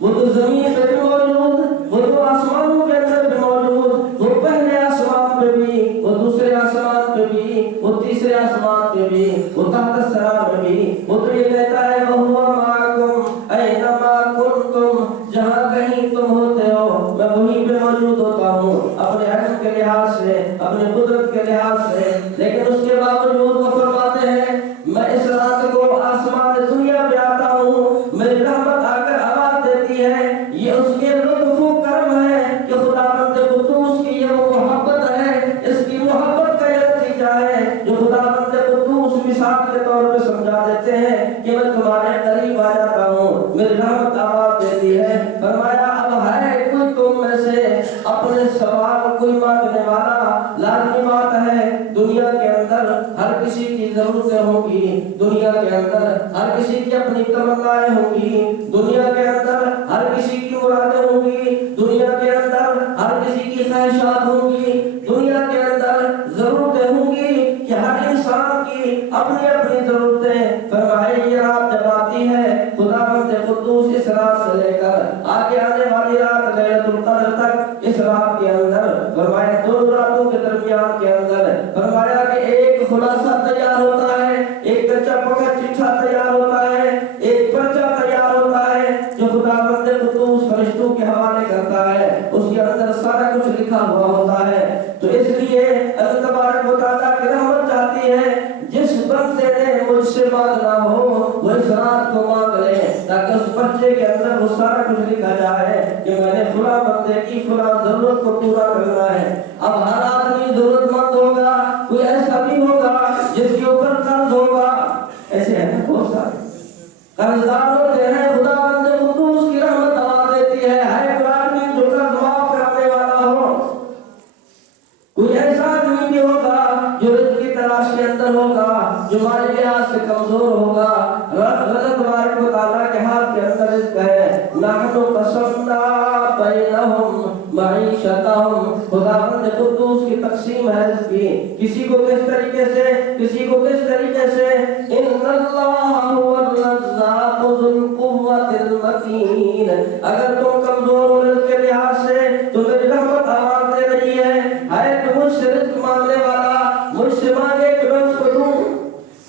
وہ تو زمین پہ بھی موجود, وہ تو آسمانوں کے اندر بھی موجود, وہ پہلے آسمان پہ بھی, وہ دوسرے آسمان پہ بھی, وہ تیسرے آسمان پہ بھی, وہ تحت الثری میں بھی. وہ تو یہ کہتا ہے وَهُوَ مَعَكُمْ أَيْنَمَا كُنْتُمْ, جہاں کہیں تم ہوتے ہو میں وہیں پہ موجود ہوتا ہوں, اپنے علم کے لحاظ سے, اپنے قدرت کے لحاظ سے. لیکن اس کے باوجود وہ فرماتے ہیں میں اس رات کو آسمان دنیا پہ آتا ہوں, میری رحمت آ کر آواز دیتی ہے. یہ اس کے لطف و کرم ہے کہ خداوند قدوس کی یہ محبت ہے, اس کی محبت کا یہ نتیجہ ہے جو خداوند قدوس مثال کے طور پہ سمجھا دیتے ہیں کہ میں تمہارے قریب آ جاتا ہوں, میری رحمت آواز دیتی ہے. فرمایا اب ہے کوئی تم میں سے اپنے سوال کوئی مانگنے والا, لازمی بات ہے دنیا کے اندر ہر کسی کی ضرورتیں ہوں گی, دنیا کے اندر ہر کسی کی اپنی تمنائیں ہوں گی, دنیا کے اندر ہر کسی کی مرادیں ہوں گی, دنیا کے اندر ہر کسی کی خواہشات ہوں گی, دنیا کے اندر ضرورتیں ہوں گی کہ ہر انسان کی اپنی اپنی ضرورتیں. فرمائے یہ رات جب آتی ہے, خداوند قدوس اس رات سے لے کر آگے آنے والی رات لیلۃ القدر تک, اس رات کے اندر فرمایا دو راتوں کے درمیان کے اندر فرمایا کہ ایک خلاصہ تیار ہوتا ہے, ایک کچا پکا چٹھا تیار ہوتا ہے, ایک پرچہ تیار ہوتا ہے جو خداوند قدوس فرشتوں کے حوالے کرتا ہے. اس کے اندر سارا کچھ لکھا ہوا ہوتا ہے. تو اس لیے اللہ تبارک و تعالیٰ کی رحمت چاہتی ہے جس بندے نے مجھ سے مانگنا ہو وہ اس رات کو مانگ لے, تاکہ اس بچے کے اندر وہ سارا کچھ لکھا جائے کہ میں نے فلاں بندے کی فلاں ضرورت کو پورا کرنا ہے. اب ہر آدمی ضرورت مند ہوگا, کوئی ایسا بھی ہوگا جس کے اوپر قرض ہوگا, ایسے ہیں بہت سارے قرضدار ہوتے ہیں. خداوند قدوس کی رحمت آواز قسمنا بینہم معیشتہم، خداوند قدوس کی تقسیم ہے رزق کی، کسی کو کس طریقے سے، کسی کو کس طریقے سے، ان اللہ هو الرزاق ذو القوۃ المتین، اگر تم کمزور ہو رزق کے لحاظ سے تو میری رحمت آواز دے رہی ہے تو مجھ سے رزق مانگنے والا مجھ سے مانگے کہ میں اس کو دوں،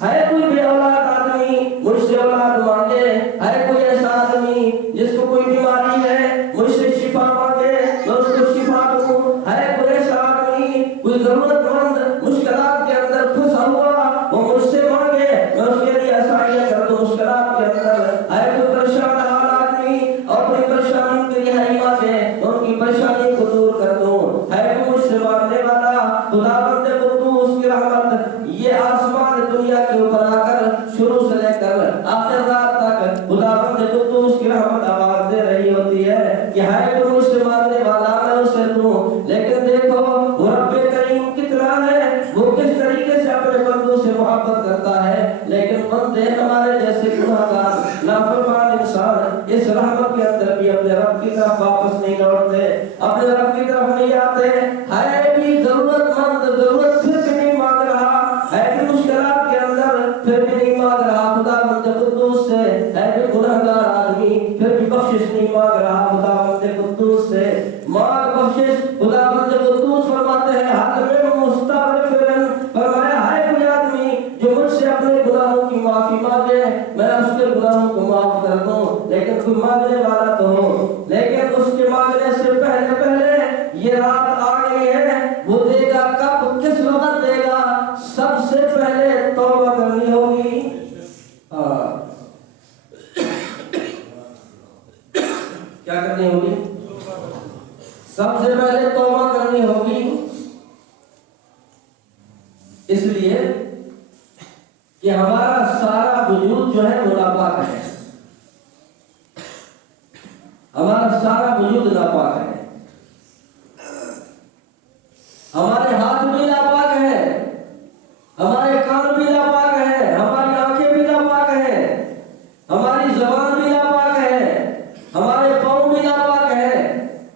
ہے کوئی بے اولاد آدمی مجھ سے اولاد مانگے، ہے کوئی ایسا آدمی جس کو کوئی بیماری ہے مجھ سے شفا مانگے میں اس کو شفا دوں، ہے کوئی ایسا آدمی کوئی ضرورت مند مشکلات کے اندر پھنسا ہوا وہ مجھ سے مانگے میں اس کے لیے آسانیاں کر دوں مشکلات کے اندر، ہے کوئی پریشان حال آدمی اور اپنی پریشانی کے رہائی مانگے میں ان کی پریشانی کو دور کر دوں، ہے کوئی مجھ سے مانگنے والا خداوند قدوس کی رحمت یہ آسمان دنیا کے اوپر آ کر شروع سے لے کر آخر رات تک خداوند قدوس کی رحمت آواز دے رہی ہوتی ہے کہ ہے تو مجھ سے مانگنے والا میں اسے دوں، لیکن دیکھو وہ رب کریم کتنا ہے، وہ کس طریقے سے اپنے بندوں سے محبت کرتا ہے، لیکن بندے ہمارے جیسے گناہگار نافرمان انسان اس رحمت کے اندر بھی اپنے رب کی طرف واپس نہیں لوٹتے، اپنے رب کی طرف نہیں آتے، ہے بھی ضرورت مند ضرورت پھر بھی نہیں مانگ رہا، ہے بھی مشکلات کے اندر پھر بھی نہیں مانگ رہا خداوند قدوس سے، ہے بھی گناہگار آدمی پھر بھی بخشش نہیں مانگ رہا خداوند قدوس سے، مانگ بخشش خداوند قدوس فرماتے ہیں حق میں مستغفرن، فرمایا ہے کوئی آدمی جو مجھ سے اپنے گناہوں کی معافی مانگے میں اس کے گناہوں کو معاف کر دوں، لیکن کوئی مانگنے والا تو ہو، لیکن اس کے مانگنے سے پہلے پہلے یہ رات آ گئی ہے، وہ دے گا کب کس وقت دے گا، سب سے پہلے توبہ کرنی ہوگی، کیا کرنی ہوگی، سب سے پہلے توبہ کرنی ہوگی، اس لیے کہ ہمارا سارا وجود جو ہے وہ ناپاک ہے، ہمارا سارا وجود ناپاک ہے، ہمارے ہاتھ بھی ناپاک ہے، ہمارے کان بھی ناپاک ہے، ہماری آنکھیں بھی ناپاک ہیں، ہماری زبان بھی ناپاک ہے، ہمارے پاؤں بھی ناپاک ہے،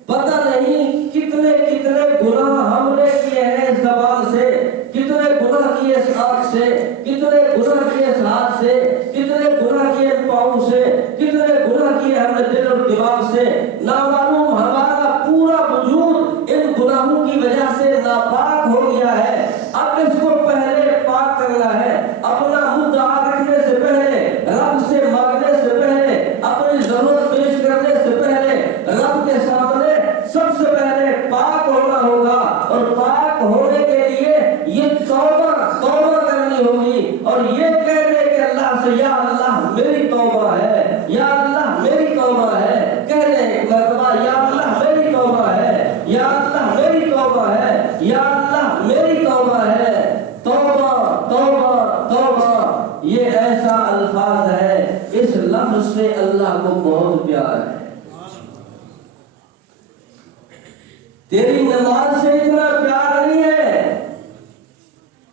پتہ نہیں کتنے کتنے گناہ ہم نے کیے ہیں اس زبان سے، کتنے گناہ کیے اس آنکھ سے، کتنے گناہ کیے اس ہاتھ سے، کتنے گناہ کیے پاؤں سے، کتنے گناہ کیے ہم نے دل اور دماغ سے، نامعلوم ہمارا پورا وجود ان گناہوں کی وجہ سے ناپاک ہو گیا ہے، اب اس کو پہلے پاک کرنا ہے، اپنا مدعا رکھنے سے پہلے، رب سے مانگنے سے پہلے، اپنی ضرورت پیش کرنے سے پہلے رب کے سامنے سب سے پہلے پاک ہونا ہوگا، اور پاک ہونے کے لیے یہ توبہ کرنی ہوگی، اور یہ کہنے کہ اللہ سے یا اللہ میری توبہ ہے، یا اللہ میری توبہ ہے، کہنے ایک مرتبہ یا اللہ میری توبہ ہے، یا اللہ میری توبہ ہے، یا اللہ میری توبہ ہے، توبہ توبہ توبہ، یہ ایسا الفاظ ہے اس لفظ سے اللہ کو بہت پیار ہے، تیری نماز سے اتنا پیار نہیں ہے،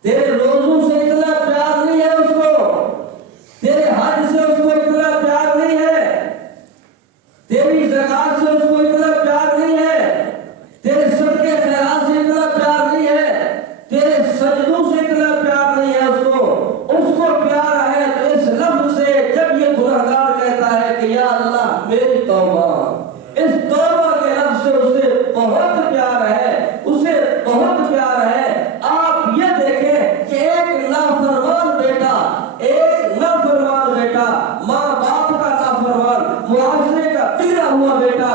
تیرے روزوں سے اتنا پیار نہیں ہے اس کو، تیرے حج سے اس کو اتنا پیار نہیں ہے، تیری زکات سے اس کو اتنا پیار نہیں ہے، تیرے صدقے خیرات سے اتنا پیار نہیں ہے، تیرے سجدوں سے اتنا پیار نہیں ہے اس کو پیار ہے تو اس لفظ سے جب یہ گنہگار کہتا ہے کہ یا اللہ میری توبہ، اس توبہ کے لفظ سے اسے بہت پیار ہے، اسے بہت پیار ہے، آپ یہ دیکھیں کہ ایک نافرمان بیٹا، ماں باپ کا نافرمان، معاشرے کا پھرا ہوا بیٹا،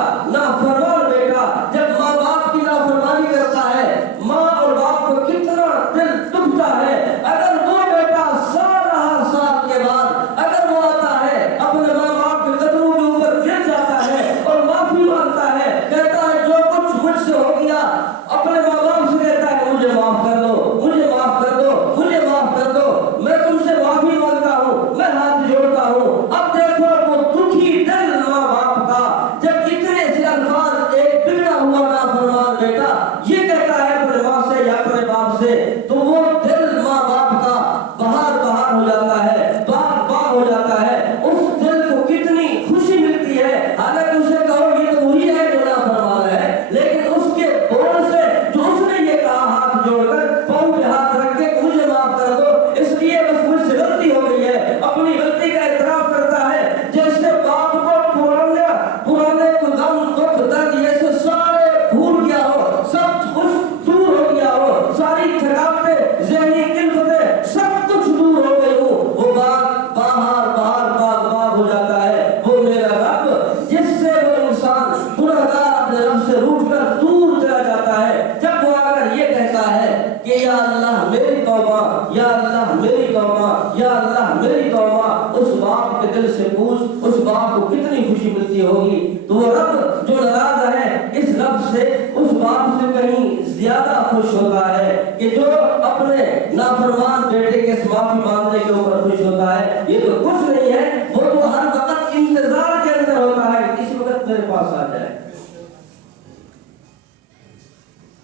سے روٹ کر دور چلا جاتا ہے، جب وہ آ کر یہ کہتا ہے کہ یا اللہ میری توبہ، یا اللہ میری توبہ، یا اللہ میری توبہ، اس باپ کے دل سے پوچھ اس باپ کو کتنی خوشی ملتی ہوگی۔ تو وہ رب جو ناراض ہے اس رب سے، اس باپ سے کہیں زیادہ خوش ہوتا ہے کہ جو اپنے نافرمان بیٹے کے معافی مانگنے کے اوپر خوش ہوتا ہے۔ یہ تو کچھ نہیں ہے، وہ تو ہر وقت انتظار کے اندر ہوتا ہے کس وقت میرے پاس آ جائے۔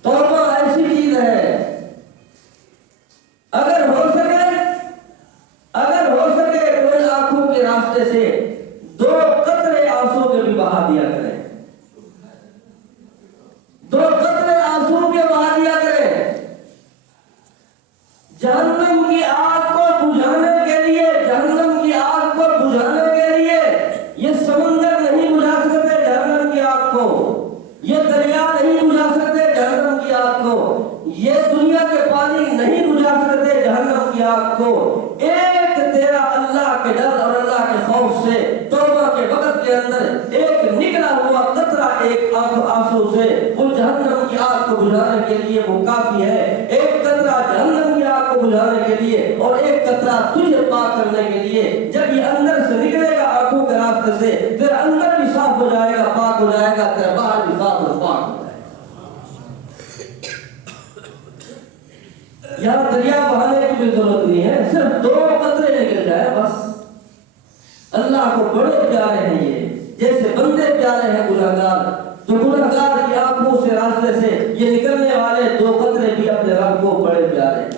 توبہ ایسی چیز ہے، اگر ہو سکے تو ان آنکھوں کے راستے سے 2 قطرے آنسو کے بھی بہا دیا کریں، 2 قطرے آنسو کے بہا دیا کریں۔ جہنم کی آگ کو بجھانے کے لیے، جہنم کی آگ کو بجھانے کے لیے یہ سمندر نہیں بجھا سکتے جہنم کی آگ کو، یہ دریا نہیں بجھا سکتے جہنم کی آگ کو، یہ دنیا کے پانی نہیں بجھا سکتے جہنم کی آگ کو۔ ایک تیرا اللہ کے ڈر اور اللہ کے خوف سے توبہ کے وقت کے اندر ایک نکلا ہوا قطرہ ایک آنسو سے وہ جہنم کی آگ کو بجھانے کے لیے وہ کافی ہے۔ ایک قطرہ جہنم کی آگ کو بجھانے کے لیے اور ایک قطرہ تجھے پاک کرنے کے لیے۔ جب یہ اندر سے نکلے گا آنکھوں کے راستے سے، تیرا اندر بھی صاف ہو جائے گا، پاک ہو جائے گا، تیرا باہر بھی صاف اور پاک ہو جائے گا۔ یہاں دریا بہانے کی بھی ضرورت نہیں ہے، صرف 2 قطرے نکل جائے بس۔ اللہ کو بڑے پیارے ہیں یہ، جیسے بندے پیارے ہیں گناہگار، تو گناہگار کی آنکھوں سے راستے سے یہ نکلنے والے 2 قطرے بھی اپنے رب کو بڑے پیارے ہیں۔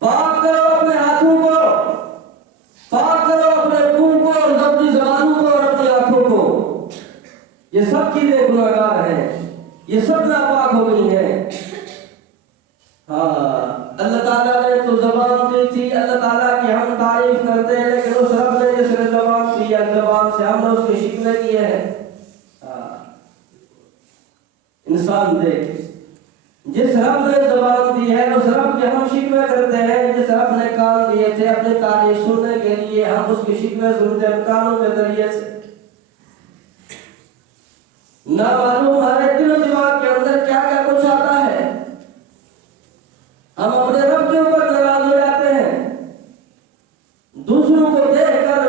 پاک کرو اپنے ہاتھوں کو، پاک کرو اپنے منہ کو اور اپنی زبانوں کو اور اپنی آنکھوں کو۔ یہ سب چیزیں گناہگار ہیں، یہ سب ناپاک ہو گئی ہیں۔ ہاں اللہ تعالیٰ نے تو زبان دی تھی، اللہ تعالیٰ کی ہم تعریف کرتے ہیں، لیکن اس رب نے جس نے زبان دی ہے، زبان سے ہم نے اس کے شکوے کیے ہیں۔ انسان دیکھ، جس رب نے زبان دی ہے اس رب کے ہم شکوے کرتے ہیں، جس رب نے کان دیے تھے اپنی تعریف سننے کے لیے ہم اس کے شکوے سنتے ہیں کانوں کے ذریعے سے۔ نہ معلوم ہمارے دل و دماغ کے اندر کیا کیا کچھ آتا ہے، ہم اپنے رب کے اوپر ناراض ہو جاتے ہیں، دوسروں کو دیکھ کر،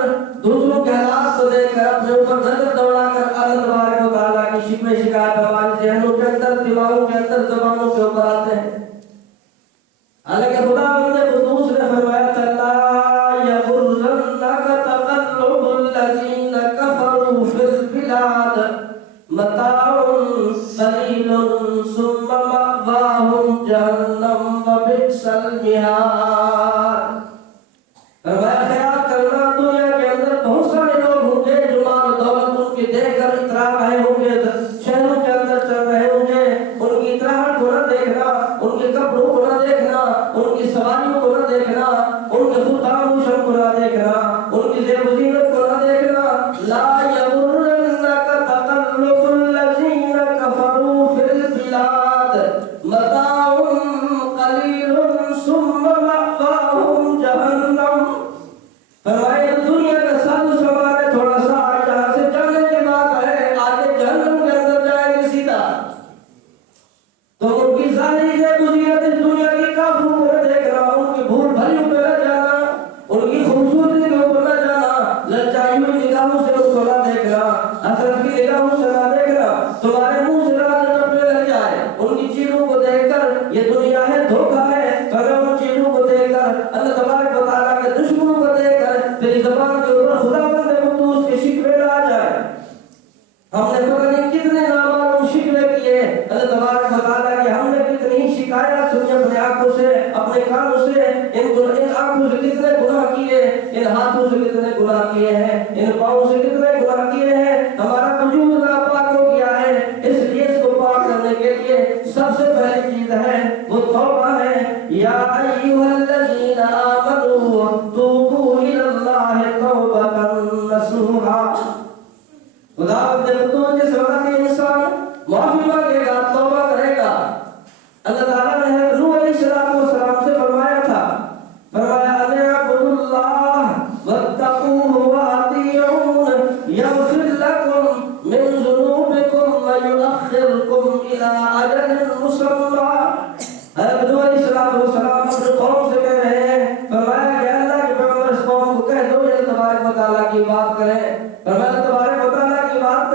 دوسروں کے حالات کو دیکھ کر اپنے اوپر نظر دوڑا کر اللہ تبارک و تعالیٰ کی شکوے شکایت ہمارے ذہنوں کے اندر، دماغوں کے اندر، زبانوں کے اوپر آتے ہیں۔ حالانکہ خداوند قدوس نے فرمایا تھا لا یغرنک تقلب الذین کفروا فی البلاد متاع قلیل ثم مأواہم جہنم وبئس المہاد۔ فرمایا خیال کرنا دنیا کے اندر بہت سارے لوگ ہوں گے جو مال و دولت ان کی دیکھ کر اترا رہے ہوں گے، شہروں کے اندر چل رہے ہوں گے، ان کی اتراہٹ کو نہ دیکھنا، ان کے کپڑوں کو نہ دیکھنا، ان کی سواریوں کو نہ دیکھنا، ان کے خودام و شم کو نہ دیکھنا، ان کی زیب و زینت کو نہ دیکھنا۔ لا یغرنک تقلب الذین کفروا فی البلاد متاع قلیل ثم مأواہم جہنم۔ فرمایا دنیا کا ساز و سامان ہے تھوڑا سا، یہاں سے جانے کی بات ہے، آگے جہنم کے اندر جائیں گے سیدھا۔ تو ان کی ظاہری زیب و زینت اس دنیا کی کافروں کو نہ دیکھنا، ان کی بھول بھلیوں پہ نہ جانا، ان کی خوبصورتی کے اوپر نہ جانا، للچائی ہوئی نگاہوں سے ان کو نہ دیکھنا، حسرت کی نگاہوں سے نہ دیکھنا، تمہارے منہ سے راز ٹپنے لگ جائے ان کی چیزوں کو دیکھ کر، یہ دنیا ہے دھوکہ ہے، اگر ان چیزوں کو دیکھ کر، اللہ تبارک و تعالیٰ کے دشمنوں کو دیکھ کر تیری زبان کے اوپر خداوند قدوس کے شکوے نہ آ جائے۔ ہم نے پتہ نہیں کتنے نامعلوم شکوے کیے اللہ تبارک و تعالیٰ کے، ہم نے کتنی شکایات سنی اپنے آنکھوں سے، اپنے کانوں سے، ان آنکھوں سے کتنے گناہ کیے، ان ہاتھوں سے کتنے گناہ کیے ہیں، ان پاؤں سے کتنے گناہ کیے ہیں، ہمارا وجود ناپاک ہو گیا ہے۔ اس لیے اس کو پاک کرنے کے لیے سب سے پہلی چیز ہے وہ توبہ ہے۔ یا ایھا الذین آمنوا توبوا الی اللہ توبۃ نصوحا۔ خداوند قدوس جس وقت انسان معافی مانگے گا، توبہ کرے گا، اللہ تعالیٰ نے حضرت نوح علیہ السلام سے فرمایا تھا، فرمایا ان اعبدوا اللہ واتقوہ واطیعون یغفر لکم من ذنوبکم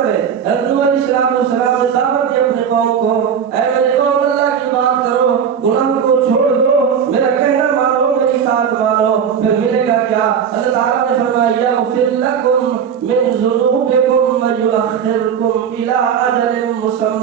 کرے. حضرت نوح علیہ السلام نے دعوت دی اپنے قوم کو, اے میری قوم اللہ کی بات کرو, گناہ کو چھوڑ دو, میرا کہنا مانو, میری بات مانو, پھر ملے گا کیا؟ اللہ تعالیٰ نے فرمایا یغفر لکم من ذنوبکم ویؤخرکم الی اجل مسمی.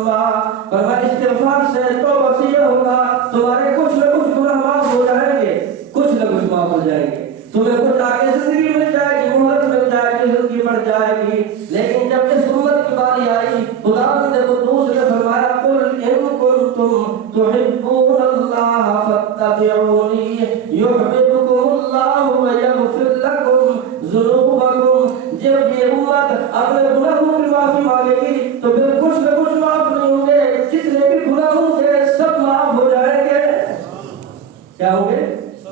فرمایا استغفار سے توبہ سے یہ ہوگا تمہارے کچھ نہ کچھ گناہ معاف ہو جائیں گے, کچھ نہ کچھ معاف ہو جائیں گے, تمہیں کچھ آگے زندگی مل جائے گی, مہلت مل جائے گی, زندگی بڑھ جائے گی. لیکن جب اس امت کی باری آئی, خداوند قدوس نے فرمایا قل ان کنتم تحبون اللہ فاتبعونی یحببکم اللہ ویغفر لکم ذنوبکم. جب یہ امت اپنے گناہوں کی معافی مانگے گی تو پھر کچھ نہ کچھ معاف نہیں ہوں گے, جتنے بھی گناہ ہوں گے سب معاف ہو جائیں گے. کیا ہوں گے؟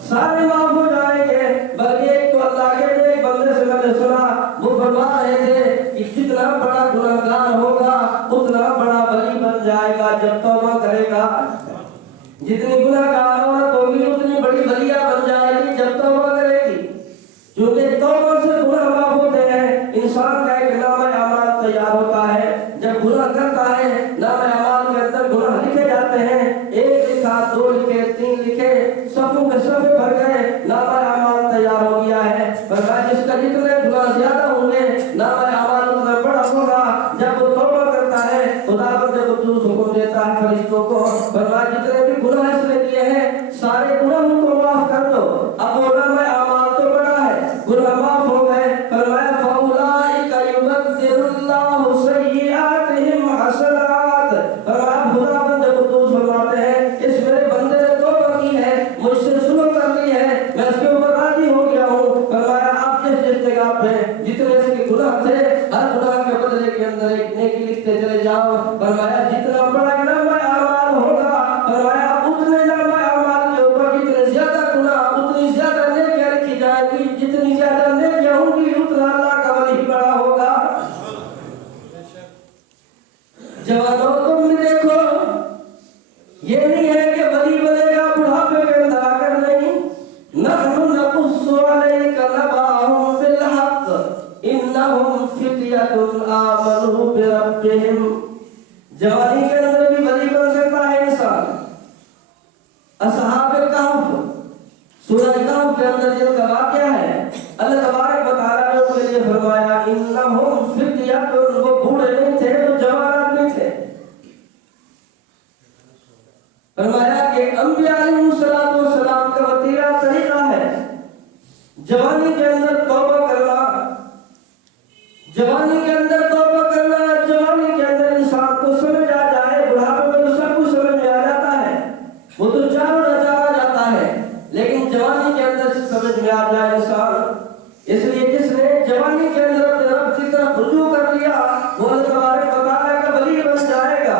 سارے معاف ہو جائیں گے. بلکہ ایک تو اللہ کے ایک بندے سے میں نے سنا, وہ فرما رہے تھے کہ جتنا بڑا گناہگار ہوگا اتنا بڑا ولی بن جائے گا جب توبہ کرے گا. جتنی گناہگار عورت ہوگی اتنی بڑی ولیہ بن جائے گی جب توبہ کرے گی. کیونکہ توبہ سے گناہ معاف ہوتے ہیں. انسان کا ایک نامہ اعمال تیار ہوتا ہے, جب گناہ کرتا ہے نامہ اعمال کے اندر گناہ لکھے جاتے ہیں, 1 لکھا, 2 لکھے, 3 لکھے, صفوں کے صفحے بھر گئے, نامہ اعمال تیار ہو گیا ہے. فرمایا جس کا جتنے گناہ زیادہ ہوں گے نامہ اعمال اتنا بڑا ہوگا. جب وہ توبہ کرتا ہے خداوند قدوس حکم دیتا ہے فرشتوں کو, فرمایا جتنے بھی گناہ اس نے کیے ہیں سارے گناہوں کو معاف کر دو. اب وہ نامہ اعمال تو بڑا ہے, گناہ معاف ہو گئے. فرمایا فاولئک یبدل اللہ سیئاتہم حسنات. فرمایا خداوند قدوس فرماتے ہیں اس میرے بندے نے توبہ کی ہے, مجھ سے سلو کر لی ہے, میں اس کے اوپر راضی ہو گیا ہوں. فرمایا آپ جس جگہ پہ جتنے اس کے گناہ تھے ہر گناہ کے بدلے کے اندر ایک نیکی لکھتے چلے جاؤ. فرمایا جتنا بڑا نامہ اعمال ہوگا, فرمایا اتنے نامہ اعمال کے اوپر جتنے زیادہ گناہ اتنی زیادہ نیکیاں لکھی جائیں گی. جتنی زیادہ نیکیاں ہوں گی اتنا اللہ کا ولی بڑا ہوگا. جوانوں تم بھی دیکھو, یہ نہیں ہے کہ ولی بنے گا بڑھاپے کے اندر آ کر, نہیں. نحن نقص علیک نبأهم بالحق انہم فتیۃ آمنوا بربہم. جوانی کے اندر بھی ولی بن سکتا ہے انسان. اصحاب کہف, سورہ کہف کے اندر جن کا واقعہ ہے, اللہ تبارک و تعالیٰ نے ان کے لیے فرمایا انہم فتیۃ, وہ بوڑھے نہیں تھے, وہ جوان آدمی تھے. فرمایا کہ انبیاء علیہ السلام کا وتیرہ طریقہ ہے جوانی کے اندر توبہ کرنا. جوانی کے اندر توبہ کرنا, جوانی کے اندر انسان کو سمجھ آ جائے. بڑھاپے میں تو سب کچھ سمجھ میں آ جاتا ہے, وہ تو چاروں جاتا ہے, لیکن جوانی کے اندر سمجھ میں آ جائے انسان. اس لیے جس نے جوانی کے اندر اپنے رب کی طرف رجوع کر لیا وہ اللہ تبارک و تعالیٰ کا ولی بن جائے گا.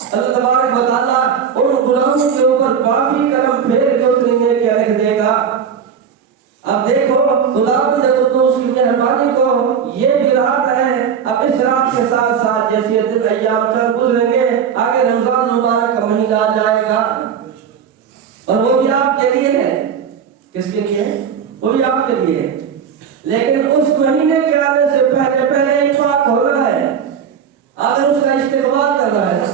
اللہ تبارک و تعالیٰ ان گناہوں کے اوپر کافی کرم پھیر کے اتنی نیکیاں لکھ دے گا. اب دیکھو خداوند قدوس کی مہربانی کو یہ بھی رات ہے. اب اس رات کے ساتھ ساتھ جیسے دن ایام چل گزریں گے آگے رمضان مبارک کا مہینہ آ جائے گا, اور وہ بھی آپ کے لیے ہے. کس کے لیے ہے؟ وہ بھی آپ کے لیے ہے. لیکن اس مہینے کے آنے سے پہلے ہی پاک ہونا ہے, اگر اس کا استقبال کرنا ہے,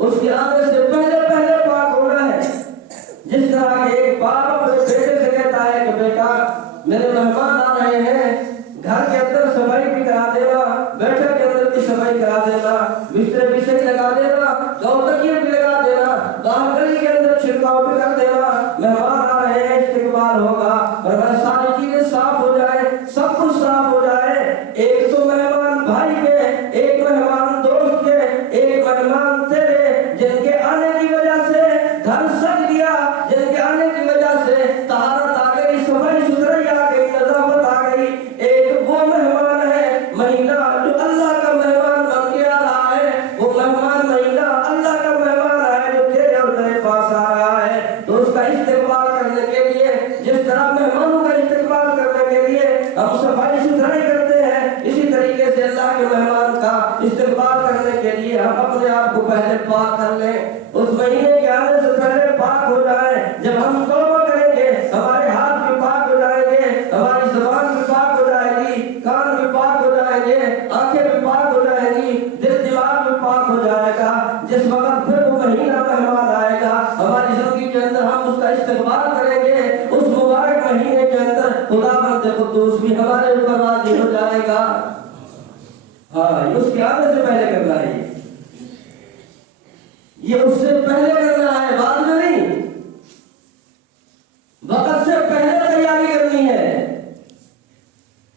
اس کے آنے سے پہلے پاک ہونا ہے. جس طرح کہ ایک باپ اپنے بیٹے سے کہتا ہے کہ بیٹا میرے مہمان آ رہے ہیں, گھر کے اندر صفائی بھی کرا دینا, بیٹھک کے اندر بھی صفائی کرا دینا, بستر بھی صحیح لگا دینا, گاؤں تکیے بھی لگا دینا, باہر گلی کے اندر چھڑکاؤ بھی کر دینا. مہمان آ رہے ہیں, استقبال ہوگا, اور ساری چیزیں صاف ہو جائے, سب کچھ صاف ہو جائے. ایک تو مہمان بھائی کے, ایک مہمان دوست کے, ایک مہمان تیرے, جن کے آنے کی وجہ سے گھر سج گیا, جن کے آنے کی وجہ سے طہارت آ گئی, صفائی ستھرائی آ گئی, نظافت آ گئی. ایک وہ مہمان ہے مہینہ جو اللہ کا مہمان بن کے آ رہا ہے, وہ مہمان مہینہ اللہ کا مہمان ہے جو تیرے اور میرے پاس آ رہا ہے. تو اس کا استقبال کرنے کے لیے, جس طرح مہمانوں کا استقبال کرنے کے لیے ہم صفائی ستھرائی کرتے ہیں, اسی طریقے سے اللہ کے مہمان کا استقبال کرنے کے لیے ہم اپنے آپ کو پہلے پاک کر لیں. اس مہینے کے آنے سے پہلے پاک ہو جائیں. جب ہم توبہ کریں گے ہمارے ہاتھ بھی پاک ہو جائیں گے, ہماری زبان بھی پاک ہو جائے گی, کان بھی پاک ہو جائیں گے، آنکھیں بھی پاک ہو جائیں گی، دل دماغ بھی پاک ہو جائے گا، جس وقت پھر وہ مہینہ مہمان آئے گا ہماری زندگی کے اندر، ہم اس کا استقبال کریں گے، اس مبارک مہینے کے اندر خداوند قدوس بھی ہمارے اوپر راضی ہو جائے گا۔ ہاں، یہ اس کے آنے سے پہلے کرنا ہے، یہ اس سے پہلے کرنا ہے، بعد میں نہیں، وقت سے پہلے تیاری کرنی ہے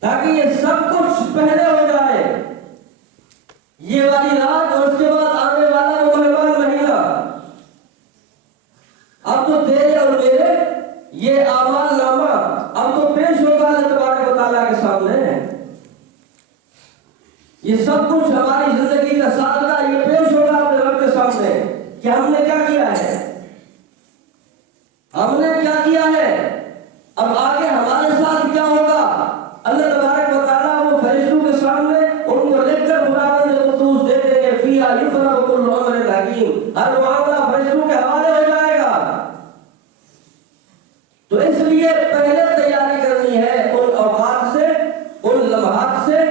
تاکہ یہ سب کچھ پہلے ہو جائے، یہ والی رات اور اس کے بعد آنے والا وہ مہمان مہینہ۔ اب تو تیرے اور میرے یہ اعمال نامہ اب تو پیش ہوگا اللہ تبارک و تعالیٰ کے سامنے، یہ سب کچھ ہماری زندگی کا سابقہ یہ پیش ہوگا اپنے رب کے سامنے کہ ہم نے کیا کیا ہے، ہم نے کیا کیا ہے، اب آگے ہمارے ساتھ کیا ہوگا۔ اللہ تبارک و تعالیٰ وہ فرشتوں کے سامنے ان کو لکھ کر خداوند قدوس دے دیں گے، فیہا یفرغ کل امر حکیم، ہر معاملہ فرشتوں کے حوالے ہو جائے گا۔ تو اس لیے پہلے تیاری کرنی ہے ان اوقات سے، ان لمحات سے،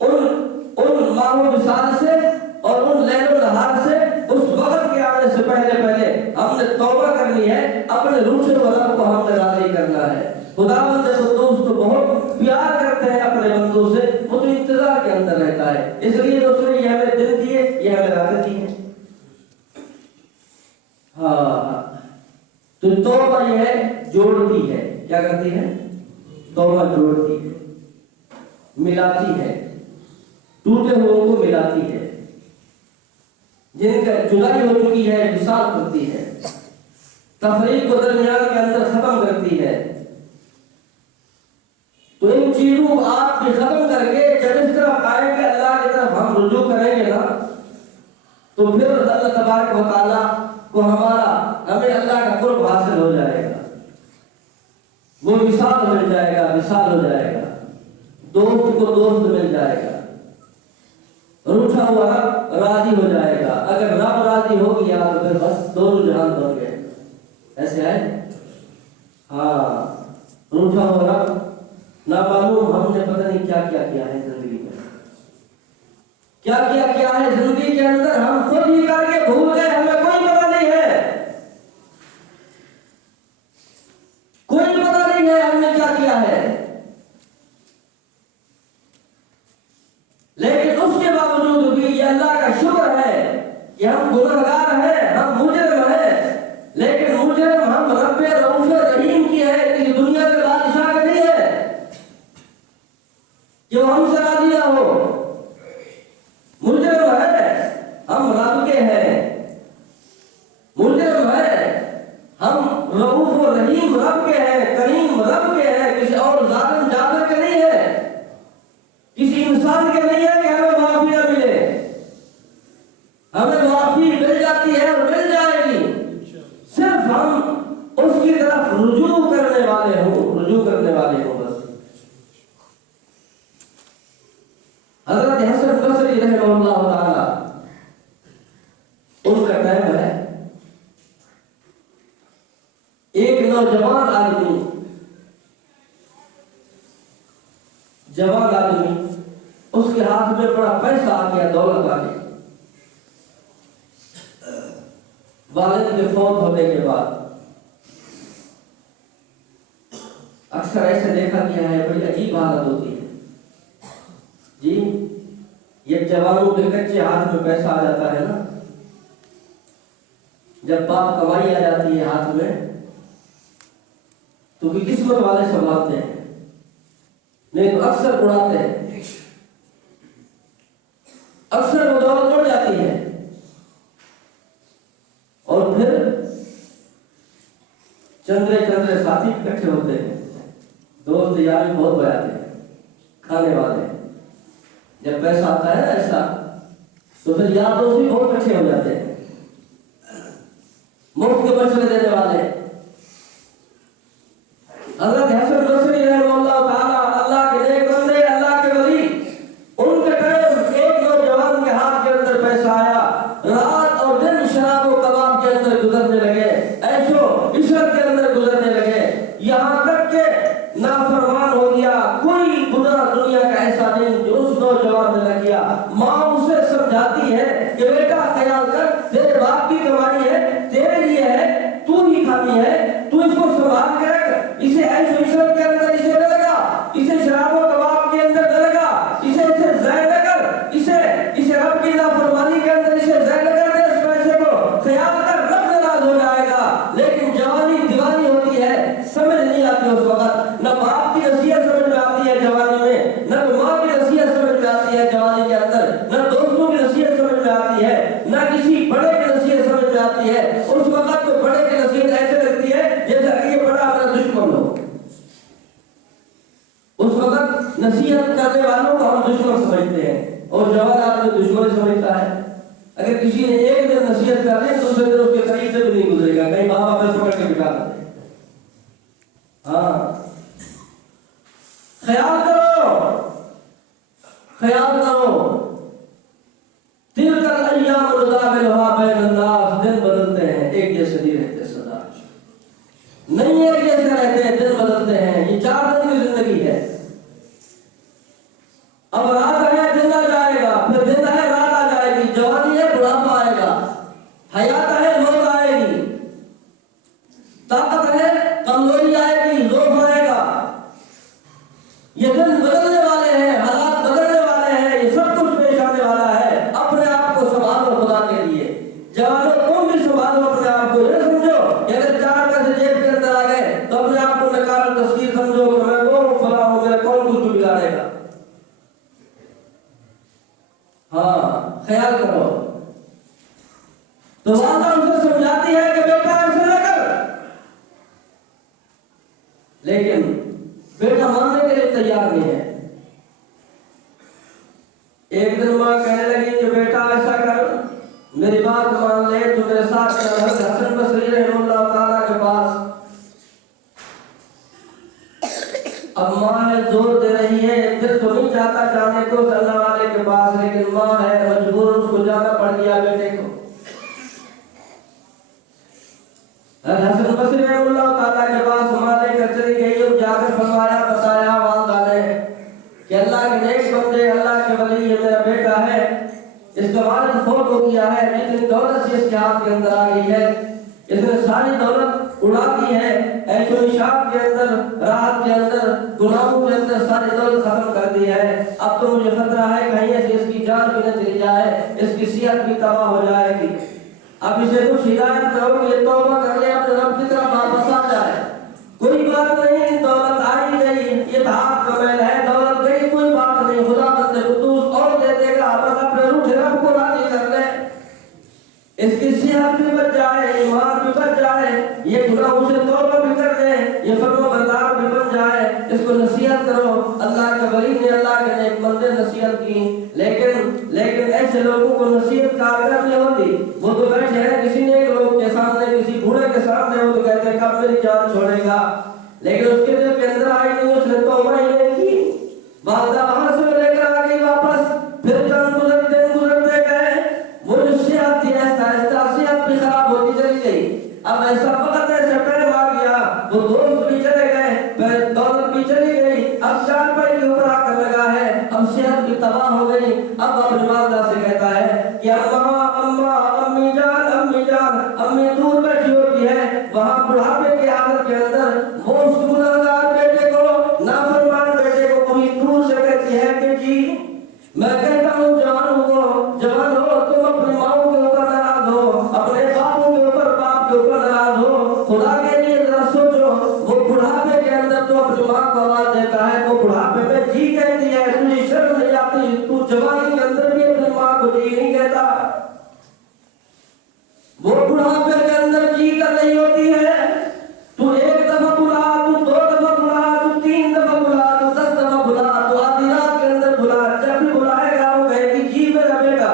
ان ماہ و وصال سے اور ان لیل و نہار سے، اس وقت کے آنے سے پہلے ہم نے توبہ کرنی ہے، اپنے روح سے رب کو ہم نے راضی کرنا ہے۔ خداوند قدوس تو بہت پیار کرتے ہیں اپنے بندوں سے، وہ تو انتظار کے اندر رہتا ہے، اس لیے تو اس نے یہ ہمیں دن دیے، یہ ہمیں راتیں دی ہیں۔ ہاں، تو توبہ یہ ہے جوڑتی ہے، کیا کرتی ہے؟ توبہ جوڑتی ہے، ملاتی ہے، ٹوٹے ہوئے کو ملاتی ہے، جن کا جدائی ہو چکی ہے وصال کرتی ہے، تفریق کو درمیان کے اندر ختم کرتی ہے۔ تو ان چیزوں کو آپ بھی ختم کر کے جب اس طرف آئیں گے، اللہ کی طرف ہم رجوع کریں گے نا، تو پھر اللہ تبارک و تعالیٰ کو ہمیں اللہ کا قرب حاصل ہو جائے گا، وہ وصال مل جائے گا، وصال ہو جائے گا، دوست کو دوست مل جائے گا، روٹھا ہوا راضی ہو جائے گا۔ اگر رب راضی ہو گیا تو پھر بس دونوں جہان بن گئے، ایسے ہے۔ ہاں، روٹھا ہوا رب، نہ معلوم ہم نے پتہ نہیں کیا کیا کیا ہے زندگی میں، کیا کیا کیا ہے زندگی کے اندر، ہم خود ہی کر کے بھول گئے، ہمیں کوئی پتہ نہیں ہے، کوئی پتہ نہیں ہے ہم نے کیا کیا ہے، لیکن اس کے باوجود بھی یہ اللہ کا شکر ہے کہ ہم گنہگار ہیں، ہم مجرم ہیں، لیکن مجرم ہم رب رؤوف رحیم کی ہے، کہ دنیا کے بادشاہ کا نہیں ہے کہ وہ ہم سے راضی نہ ہو، مجرم ہے ہم رب کے ہیں، مجرم ہے ہم رؤوف و رحیم رب کے ہیں، کریم رب کے ہیں، کسی اور ظالم جابر کے نہیں ہے، کسی انسان کے نہیں ہے کہ ہمیں معافی نہ ملے، ہمیں معافی مل جاتی ہے اور مل جائے گی، صرف ہم اس کی طرف رجوع کرنے والے ہوں بس۔ حضرت حسن بصری رحمہ اللہ تعالی، ان کا ٹائم ہے، ایک نوجوان آدمی، جوان آدمی، اس کے ہاتھ میں بڑا پیسہ آ گیا، دولت آ گئی، والد کے فوت ہونے کے بعد۔ اکثر ایسے دیکھا گیا ہے، بڑی عجیب حالت ہوتی ہے جی، یہ جوانوں کے کچے ہاتھ میں پیسہ آ جاتا ہے نا، جب باپ کمائی آ جاتی ہے ہاتھ میں تو بھی قسمت والے سنبھالتے ہیں، نہیں تو اکثر اڑاتے ہیں، اکثر وہ دولت اڑ جاتی ہے، اور پھر چندرے ساتھی اکٹھے ہوتے ہیں، دوست یار بھی بہت ہو جاتے ہیں، کھانے والے، جب پیسہ آتا ہے نا ایسا تو پھر یار دوست بھی بہت اکٹھے ہو جاتے ہیں، مفت کے مشورے دینے والے۔ حضرت حسن بصری رحمہ اللہ تعالی، اللہ کے نیک بندے، اللہ کے ولی، ان کے ٹائم ایک نوجوان کے ہاتھ کے اندر پیسہ آیا، رات اور دن شراب و کباب کے اندر گزرنے لگے، عیش و عشرت کے اندر گزرنے لگے، یہاں تک کہ نافرمان ہو گیا، کوئی گناہ دنیا کا ایسا نہیں جواب نہ کیا. ماں اسے سمجھاتی ہے کہ بیٹا خیال کر، تیرے باپ کی کمائی ہے، تیرے لیے ہے، تو ہی کھانی ہے، تو اس کو سنبھال کے رکھ. اسے عیش و عشرت کے اندر اسے ڈلے گا، اسے شراب و کباب کے اندر ڈلے گا، اسے ضائع نہ کر، اسے رب کی نافرمانی کے اندر اسے ضائع نہ کر دے. اس پیسے کو خیال کر، رب ناراض ہو جائے گا. لیکن جوانی دیوانی ہوتی ہے، سمجھ نہیں آتی اس وقت. نہ باپ کی نصیحت سمجھ میں آتی ہے جوانی میں، نہ ماں کی نصیحت سمجھ میں آتی ہے جوانی کے اندر، نہ دوستوں کی نصیحت سمجھ میں آتی ہے، نہ کسی بڑے کی نصیحت سمجھ میں آتی ہے. اس وقت تو بڑے کی نصیحت ایسے لگتی ہے جیسا کہ یہ بڑا ہمارا دشمن ہو. اس وقت نصیحت کرنے والوں کو ہم دشمن سمجھتے ہیں، اور جوان آدمی دشمن سمجھتا ہے. اگر کسی نے ایک دن نصیحت کر لی تو دوسرے دن اس کے قریب سے بھی نہیں گزرے گا، کہیں بابا پہ پکڑ کے بٹھا دیں. ہاں، خیال کرو، خیال کرو. تلک الایام نداولها بین الناس، دن بدلتے ہیں، ایک جیسے نہیں رہتے سدا. نہیں ایک جیسے رہتے ہیں، دن بدلتے ہیں. یہ 4 دن کی زندگی ہے. اب رات ہے، دن آ جائے گا، پھر دن ہے، رات آ جائے گی. جوانی ہے، بڑھاپا آئے گا. حیات ہے، موت آئے گی. طاقت ہے، کمزوری آئے گی، ضعف آئے گا. یہ دن بدلنے والے ہیں، حالات بدلنے والے ہیں، یہ سب کچھ پیش آنے والا ہے. اپنے آپ کو سنبھالو خدا کے لیے. جوانوں تم بھی سنبھالو اپنے آپ کو. یہ سمجھو کہ اگر 4 پیسے جیب کے اندر آ گئے تو اپنے آپ کو نکال تصویر سمجھو کہ میں کون فلاں ہوں، میرا کون کچھ بگاڑے گا. ہاں، خیال کرو. تو والدہ اسے سمجھاتی ہے کہ بیٹا ایسے نہ کر، لیکن بیٹا ماننے کے لیے تیار نہیں ہے. ایک دن ماں کہنے لگی کہ بیٹا ایسا کر، میری بات مان لے، تو میرے ساتھ حضرت حسن بصری رحمہ اللہ تعالیٰ کے پاس. اب ماں ہے، زور دے رہی ہے، دل تو نہیں چاہتا جانے کو اللہ والے کے پاس، لیکن ماں ہے مجبور، اس کو جانا پڑ گیا بیٹے کو. حسن بصری رحمہ اللہ تعالیٰ کے پاس ماں لے کر چلی گئی اور جا کر فرمایا، بتایا والدہ نے کہ اللہ کے نیک بندے، اللہ کے ولی، یہ میرا بیٹا ہے، اس کا والد فوت ہو گیا ہے. جتنی دولت سے اس کے ہاتھ کے اندر آ گئی ہے، اس نے ساری دولت اڑا دی ہے. عیش و عشاق کے اندر، راحت کے اندر، گناہوں کے اندر ساری دولت ختم کر دی ہے. اب تو مجھے خطرہ ہے کہیں ایسے اس کی جان بھی نہ چلی جائے، اس کی صحت بھی تباہ ہو جائے گی. اب اسے کچھ ہدایت کرو کہ یہ توبہ کر لے، اپنے رب کی طرف واپس آ جائے. کوئی بات نہیں، دولت آئی گئی، یہ ہاتھ کا میل ہے، دولت گئی، کوئی بات نہیں، خدا بندے قدوس اور دے دے گا. بس اپنے روٹھے رب کو راضی کر لے. اس کی صحت بھی بچ جائے، ایمان بھی بچ جائے، یہ گناہوں سے توبہ بھی کر لے، یہ فرما بردار بھی بن جائے. اس کو نصیحت کرو. اللہ کے ولی نے، اللہ کے نیک بندے نصیحت کی، لیکن ایسے لوگوں کو نصیحت کارگر نہیں ہوتی. وہ تو بیٹھے ہیں کسی نیک لوگ کے سامنے، کسی بوڑھے کے سامنے، وہ تو کہتے ہیں کب میری جان چھوڑے گا، لیکن اس کے دل کے اندر آئی نہیں، اس نے توبہ ہی نہیں کی. والدہ وہاں سے لے کر آ گئی واپس. پھر دن گزرتے گئے، وہ جو صحت تھی آہستہ آہستہ صحت بھی خراب ہوتی چلی گئی. اب ایسا وقت، ایسا ٹائم آ گیا، وہ دوست بھی چلے گئے، پھر دولت بھی چلی گئی. اب 4 پائی کے اوپر آ کر لگا ہے، اب صحت بھی تباہ ہو گئی. اب اپنی والدہ سے کہتا ہے کہ امی جان، امی دور بیٹھی ہوتی ہے وہاں بڑھاپے کی حالت کے اندر. وہ اس گنہگار بیٹے کو، نافرمان بیٹے کو کوئی دور سے کہتی ہے کہ جی میں کہتا ہوں جوان ہو، تم اپنی ماؤں کے اوپر ناراض ہو، اپنے باپوں کے اوپر، باپ کے اوپر ناراض ہو. خدا کے لیے ذرا سوچو، وہ بڑھاپے کے اندر تو اپنی ماں کو آواز دیتا ہے، وہ بڑھاپے میں جی کہتی ہے، تجھے شرم نہیں آتی؟ تو جوانی کے اندر بھی اپنی ماں کو جی نہیں کہتا. وہ بڑھاپے کے اندر جی کر رہی ہوتی ہے. تو 1 دفعہ بلا، تو 2 دفعہ بلا، تو 3 دفعہ بلا، تو 10 دفعہ بلا، تو آدھی رات کے اندر بلا. جب بھی بلائے گا وہ کہے گی جی میرا بیٹا.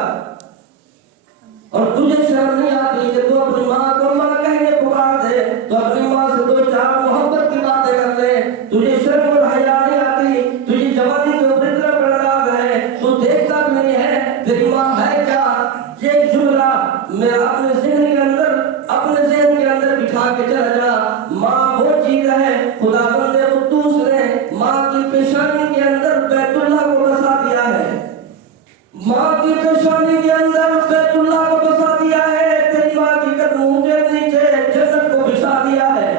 کشانی کے اندر بیت اللہ کو بسا دیا ہے، تیری ماں کی قدموں کے نیچے جنت کو بچھا دیا ہے۔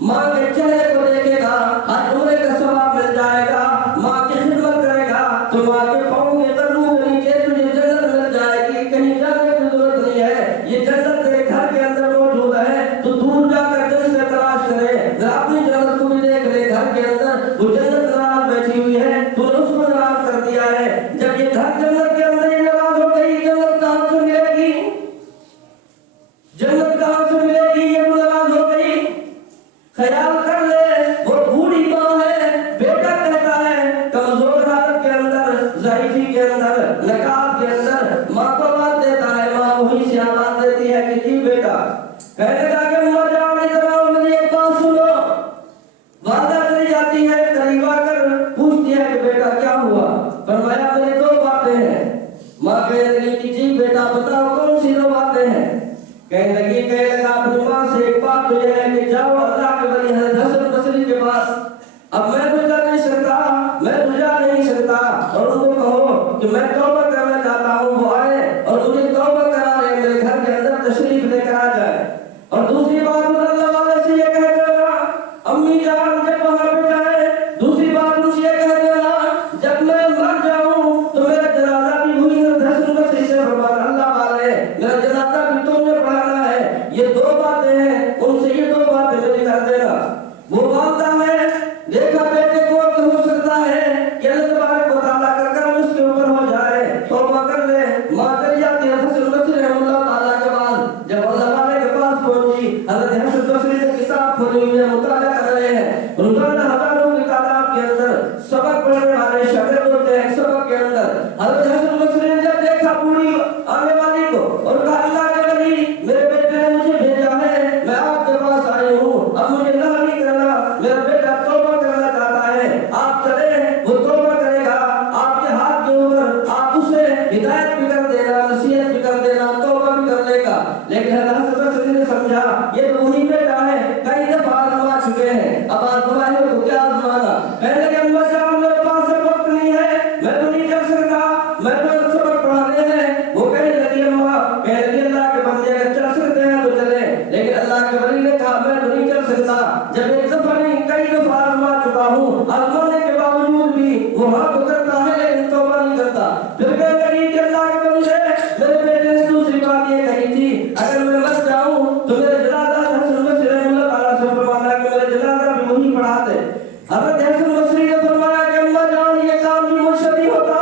ماں کے چہرے کو دیکھے گا، ہر عمرے کا ثواب مل جائے گا۔ ماں کی خدمت کرے گا تو ماں کے پاؤں کے قدموں کے نیچے تجھے جنت مل جائے گی، کہیں جانے کی ضرورت نہیں ہے۔ یہ جنت تیرے گھر کے اندر موجود ہے، تو دور جا کر جنت سے تلاش کرے، ذرا اپنی جنت کو بھی دیکھ لے۔ گھر کے اندر وہ جنت ناراض بیٹھی ہوئی ہے، تو نے اس کو ناراض کر دیا ہے۔ جب یہ گھر جنت کے اندر ہی ناراض ہو گئی، جنت کہاں سے ملے گی؟ جنت کہاں سے ملے گی؟ یہ تو ناراض ہو گئی۔ خیال کر لے، وہ بوڑھی ماں ہے، بیٹا کہتا ہے کمزور حالت کے اندر، ضعیفی کے اندر، نکات کے اندر ماں کو آواز دیتا ہے، ماں وہیں سے آواز دیتی ہے کہ جی بیٹا۔ کہنے لگا کہ اماں جان ادھر آؤ، میری ایک بات سنو۔ والدہ چلی جاتی ہے، قریب آ کر پوچھتی ہے کہ بیٹا کیا ہوا؟ فرمایا میری دو باتیں ہیں۔ ماں کہنے لگی کہ جی بیٹا بتاؤ کون سی دو باتیں ہیں؟ کہنے لگا اپنی ماں سے ایک بات تو یہ ہے کہ جاؤ اللہ کے ولی حضرت حسن بصری کے پاس، اب میں تو جا نہیں سکتا، میں تو جا نہیں سکتا، اور ان کو کہو کہ میں توبہ کرنا چاہتا ہوں، وہ آئے اور مجھے توبہ کرا لے، میرے گھر کے اندر تشریف لے کر آ جائے۔ اور دوسری بات اللہ والے سے یہ کہہ دینا امی جان جب وہاں پہ جائے، دوسری بات ان سے یہ کہہ دینا جب میں مر جاؤں تو میرا جنازہ بھی وہی حضرت حسن بصری سے فرمانا اللہ والے میرا جنازہ بھی تم نے پڑھانا ہے۔ یہ دو باتیں ہیں، ان سے یہ دو باتیں میری کر دینا۔ وہ والدہ ہے، دیکھا بیٹے کو کہ ہو سکتا ہے کہ اللہ تبارک و تعالیٰ کا کرم اس کے اوپر ہو جائے، توبہ کر لے۔ ماں چلی جاتی ہے حسن بصری رحمہ اللہ تعالیٰ کے بعد، جب اللہ والے کے پاس پہنچی، حضرت حسن بصری نے کتاب کھولی ہوئی ہے، مطالعہ کر رہے ہیں، روزانہ ہزاروں کی تعداد کے اندر سبق پڑھنے والے شاگرد ہوتے ہیں۔ سبق کے اندر حضرت حسن بصری نے جب دیکھا بوڑھی آنے والی کو اور کہا اللہ کے ولی میرے بیٹے نے مجھے بھیجا ہے، میں آپ کے پاس آئی ہوں، اب مجھے نہ نہیں کرنا، میرا بیٹا توبہ کرنا چاہتا ہے، آپ چلیں، وہ توبہ کرے گا، آپ کے ہاتھ کے اوپر آپ اسے ہدایت بھی کر دینا، نصیحت بھی کر دینا، توبہ بھی کر لے گا۔ لیکن حضرت بصری نے سمجھا یہ تو وہی بیٹا ہے، کئی دفعہ آزما چکے ہیں، اب آزمائے ہو تو کیا آزمانا؟ کہنے لگے اماں جان میرے پاس وقت نہیں ہے، میں تو نہیں کر سکتا، میں تو سبق پڑھانے ہیں۔ وہ کہنے لگی اماں، کہنے لگی اللہ کے بندے اگر چل سکتے ہیں تو چلیں، لیکن اللہ کے ولی نے کہا میں تو نہیں چل سکتا، جب ایک دفعہ نہیں کئی دفعہ آزما چکا ہوں، آزمانے کے باوجود بھی وہ ہاں تو کرتا ہے لیکن توبہ نہیں کرتا۔ پھر کہنے لگی کہ اللہ کے بندے میرے بیٹے نے دوسری بات یہ کہی تھی اگر میں مر جاؤں تو میرے جنازہ حسن بصری رحمہ اللہ تعالیٰ سے فرمانا کہ میرے جنازہ بھی وہی پڑھا دے۔ حضرت حسن بصری نے فرمایا کہ اماں جان یہ کام بھی مجھ سے نہیں ہوتا،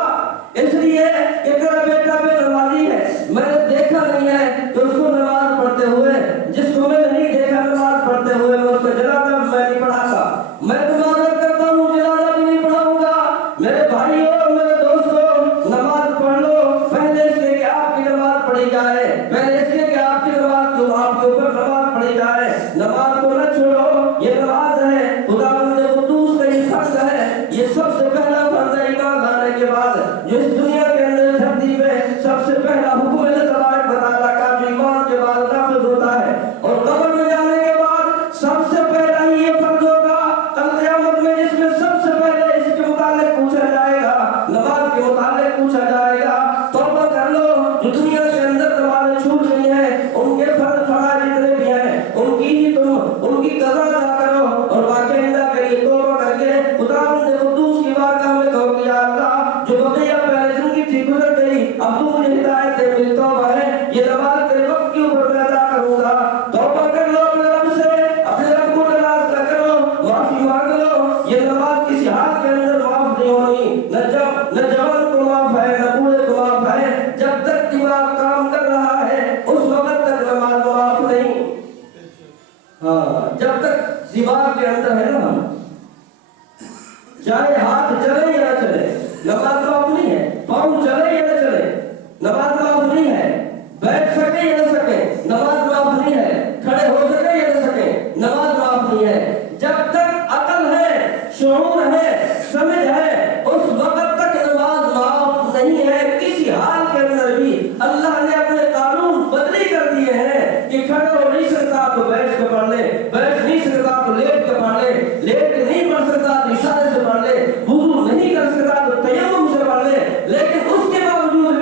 اس لیے کہ تیرا بیٹا بے نمازی ہے، میں نے دیکھا نہیں ہے کہ اس کو نماز پڑھتے ہوئے، جس کو میں نے نہیں دیکھا نماز پڑھتے ہوئے میں اس کا جنازہ بھی میں نہیں پڑھاتا، میں تو معذرت کرتا ہوں جنازہ بھی نہیں پڑھاؤں گا۔ میرے بھائیوں میرے دوستوں نماز پڑھ لو، پہلے اس لیے کہ آپ کی نماز پڑھی جائے، پہلے اس لیے کہ آپ کی نماز کو آپ کے اوپر نماز پڑھی جائے، نماز کو نہ چھوڑو، یہ نماز ہے خداوند قدوس کا یہ فرض ہے، یہ سب سے پہلا فرض ہے ایمان لانے کے بعد، جو اس دنیا کے اندر دھرتی میں سب سے پہلا حکم اللہ تبارک و تعالیٰ کا جو ایمان کے بعد نافذ ہوتا ہے، اور قبر میں جانے کے بعد سب سے پہلا ہی یہ فرض ہوگا کل قیامت میں، جس میں سب سے پہلے اس کے متعلق پوچھا جائے گا، نماز کے متعلق پوچھا جائے گا۔ توبہ کر لو، جو دنیا کے اندر نمازیں چھوٹ گئی ہیں، ان کے فرض فرائض جتنے بھی ہیں ان کی ہی تم ان کی قضا ادا کرو، اور باقی آئندہ کریے توبہ کر کے خداوند قدوس کی بارگاہ میں کہو کہ یا اللہ جو بقیہ پہلے زندگی تھی گزر گئی، اب تو مجھے ہدایت دے، میری توبہ ہے، یہ نماز تیرے وقت کے اوپر میں ادا کروں گا۔ توبہ کر لو اپنے رب سے، اپنے رب کو ناراض نہ کرو، معافی مانگ لو۔ یہ نماز کسی ہاتھ کے اندر معاف نہیں ہونی، نہ جوان کو معاف ہے نہ بوڑھے کو معاف ہے، جب تک دماغ کام کر رہا ہے اس وقت تک نماز معاف نہیں۔ ہاں جب تک دماغ کے اندر ہے نا، چاہے ہاتھ چلے یا نہ چلے نماز معاف نہیں ہے، پاؤں چلے یا نہ چلے نماز معاف نہیں ہے، بیٹھ سکے یا نہ سکے نماز معاف نہیں ہے، کھڑے ہو سکے یا نہ سکے نماز معاف نہیں ہے، جب تک عقل ہے، شعور ہے، سمجھ ہے، اس وقت تک نماز معاف نہیں ہے۔ کسی حال کے اندر بھی اللہ نے اپنے قانون بدلی کر دیے ہیں کہ کھڑے ہو نہیں سکتا تو بیٹھ کے پڑھ لے، بیٹھ نہیں سکتا تو لیٹ کے پڑھ لے، لیٹ کے نہیں پڑھ سکتا تو اشارے سے پڑھ لے، وضو نہیں کر سکتا تو تیمم سے پڑھ لے، لیکن اس کے باوجود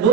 2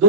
2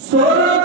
16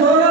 16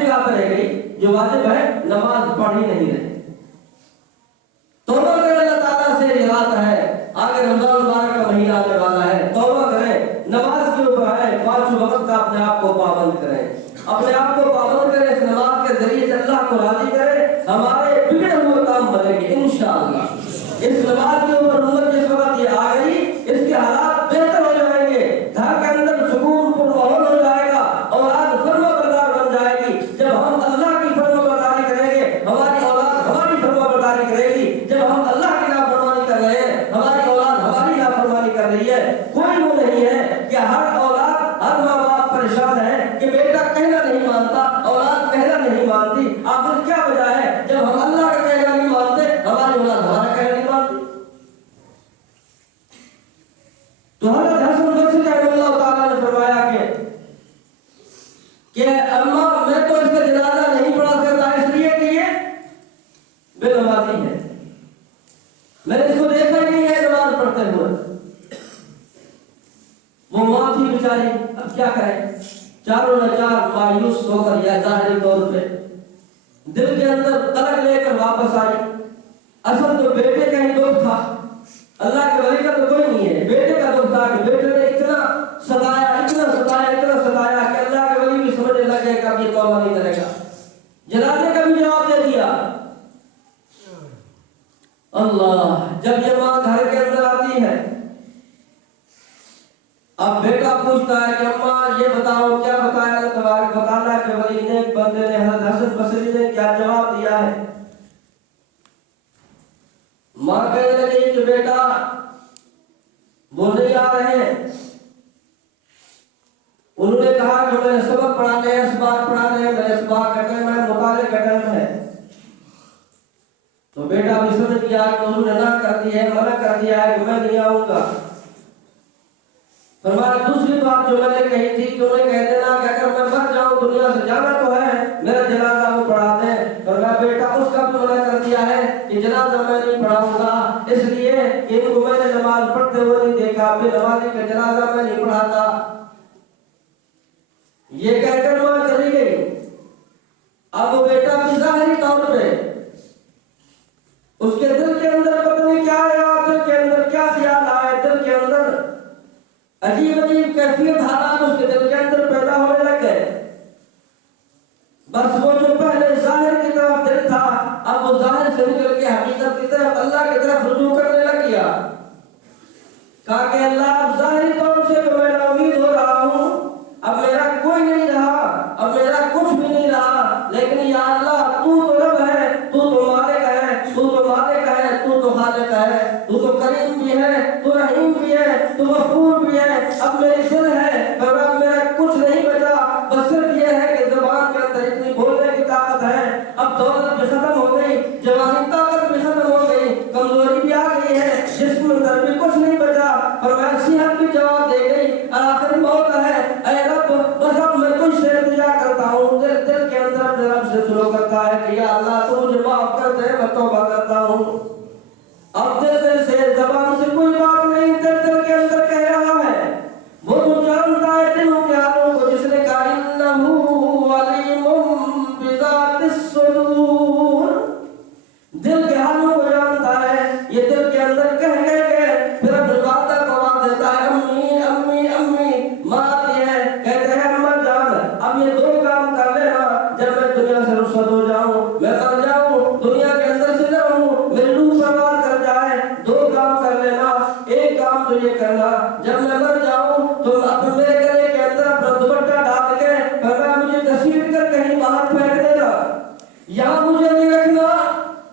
اپنی جگہ پہ رہ گئی، جو واجب ہے نماز پڑھ ہی نہیں رہے۔ توبہ کریں، اللہ تعالیٰ سے رعایت ہے، آگے رمضان مبارک کا مہینہ آنے والا ہے، توبہ کریں، نماز کے اوپر آئے، 5 وقت کا اپنے آپ کو پابند کریں، اپنے آپ کو پابند کریں، اس نماز کے ذریعے سے اللہ کو راضی کریں، ہمارے بگڑے ہوئے کام بنے گے انشاءاللہ۔ اس نماز کے اوپر امت جس وقت یہ آ گئی، اس کے حالات بہتر ہو جائیں گے، گھر کے اندر سکون پر ماحول ہو جائے گا، اولاد فرما بردار بن جائے گی۔ جب ہم اللہ کی فرما برداری کریں گے، ہماری اولاد ہماری فرما برداری کرے گی۔ جب ہم اللہ کی نافرمانی کر رہے ہیں، ہماری اولاد ہماری نافرمانی کر رہی ہے۔ کوئی وہ نہیں ہے کہ ہر اولاد، ہر ماں باپ پریشان ہے کہ بیٹا کہنا نہیں مانتا، اولاد کہنا نہیں مانتی۔ آخر کیا وجہ ہے؟ جب ہم اللہ کا کہنا نہیں مانتے، ہماری اولاد ہمارا کہنا نہیں مانتی۔ تو حضرت حسن بصری رحمہ اللہ تعالیٰ نے فرمایا کہ اماں میں تو اس کا جنازہ نہیں پڑھا سکتا، اس لیے کہ یہ بے نمازی ہے، میں نے اس کو دیکھا ہی نہیں ہے نماز پڑھتے ہوئے۔ وہ ماں تھی بیچاری، اب کیا کریں، چاروں ناچار مایوس ہو کر یا ظاہری طور پہ دل کے اندر تلک لے کر واپس آئی۔ اصل تو بیٹے کا ہی دکھ تھا، اللہ کے ولی کا تو کوئی نہیں ہے، بیٹے کا دکھ تھا کہ بیٹے نے اتنا ستایا، اتنا ستایا، اتنا ستایا کہ اللہ کے ولی بھی سمجھنے لگے کہ اب یہ توبہ نہیں کرے گا، جنازے کا بھی جواب دے دیا۔ اللہ، جب یہ ماں گھر کے اندر آتی ہے، اب بیٹا پوچھتا ہے کہ اماں یہ بتاؤ کیا بتایا اللہ تبارک و تعالیٰ کے ولی نے، ایک بندے نے، حضرت حسن بصری نے کیا جواب دیا ہے؟ ماں کہنے لگی کہ بیٹا وہ نہیں آ رہے ہیں، انہوں نے کہا کہ میں نے سبق پڑھانے ہیں، اسباق پڑھانے ہیں، میرے اسباق کا ٹائم ہے، مطالعے کا ٹائم ہے۔ تو بیٹا بھی سمجھ گیا کہ انہوں نے نہ کر دی ہے، منع کر دیا ہے کہ میں نہیں آؤں گا۔ فرمایا دوسری بات جو میں نے کہی تھی کہ انہیں کہہ دینا کہ اگر میں مر جاؤں، دنیا سے جانا تو ہے، میرا جنازہ وہ پڑھا دیں۔ فرمایا بیٹا اس کا بھی منع کر دیا ہے کہ جنازہ میں نہیں پڑھاؤں گا، اس لیے کہ ان کو میں نے نماز پڑھتے ہوئے نہیں دیکھا، بے نمازی کا جنازہ میں نہیں پڑھاتا۔ یہ کہہ کر ماں چلی گئی۔ اب وہ بیٹا بھی ظاہری طور پہ اس کے دل کے اندر پتہ نہیں کیا آیا، دل کے اندر کیا خیال آئے، دل کے اندر عجیب عجیب کیفیت حالات اس کے دل کے اندر پیدا ہونے لگ گئے۔ بس وہ جو پہلے ظاہر کی طرف دل تھا، اب وہ ظاہر سے نکل کے حقیقت کی طرف، اللہ کی طرف رجوع کرنے لگ گیا۔ کہا کہ اللہ اب ظاہری طور سے تو میں امید ہو رہا ہوں، اب میرا کوئی نہیں رہا، اب میرا کچھ بھی نہیں رہا، لیکن یا اللہ تو رب ہے، تو مالک ہے، تو مالک ہے، تو خالق ہے، تو کریم بھی ہے، تو رحیم بھی ہے، تو غفور بھی ہے۔ اب میری دل ہے اور اب میرا کچھ نہیں بچا، بس صرف یہ ہے کہ زبان کے اندر اتنی بولنے کی طاقت ہے، اب دولت بھی ختم ہو گئی، جوانی طاقت بھی ختم ہو گئی، کمزوری بھی آ گئی ہے، جسم میں اندر بھی کچھ نہیں بچا، اور میں صحت بھی جواب دے گئی، آخر موت ہے۔ اے رب بس اب میں تجھ سے التجا کرتا ہوں، دل کے اندر اپنے رب سے سلو کرتا ہے کہ یا اللہ تو مجھے معاف کر دے، میں توبہ کرتا ہوں۔ اب دل سے زبان سے کوئی بات نہیں، دل کے اندر کہہ رہا ہے، وہ تو جانتا ہے دلوں کے حالوں کو، جس نے کہا انہ علیم بذات الصدور، دل کے حالوں کو جانتا ہے۔ یہ دل کے اندر کہہ کے پھر اپنی بات کا جواب دیتا ہے، امی امی امی، ماں آتی ہے کہتے ہیں اماں جان اب یہ 2 کام کر لینا، جب میں دنیا سے رخصت ہو جاؤں، میں مر جاؤں، دنیا کے اندر سے نہ رہوں، میری روح پروار کر جائے، 2 کام کر لینا۔ ایک کام تو یہ کرنا، جب میں مر جاؤں تو اپنے میرے گلے کے اندر اپنا دوپٹہ ڈال کے فرمایا مجھے گھسیٹ کر کہیں باہر پھینک دینا، یہاں مجھے نہیں رکھنا،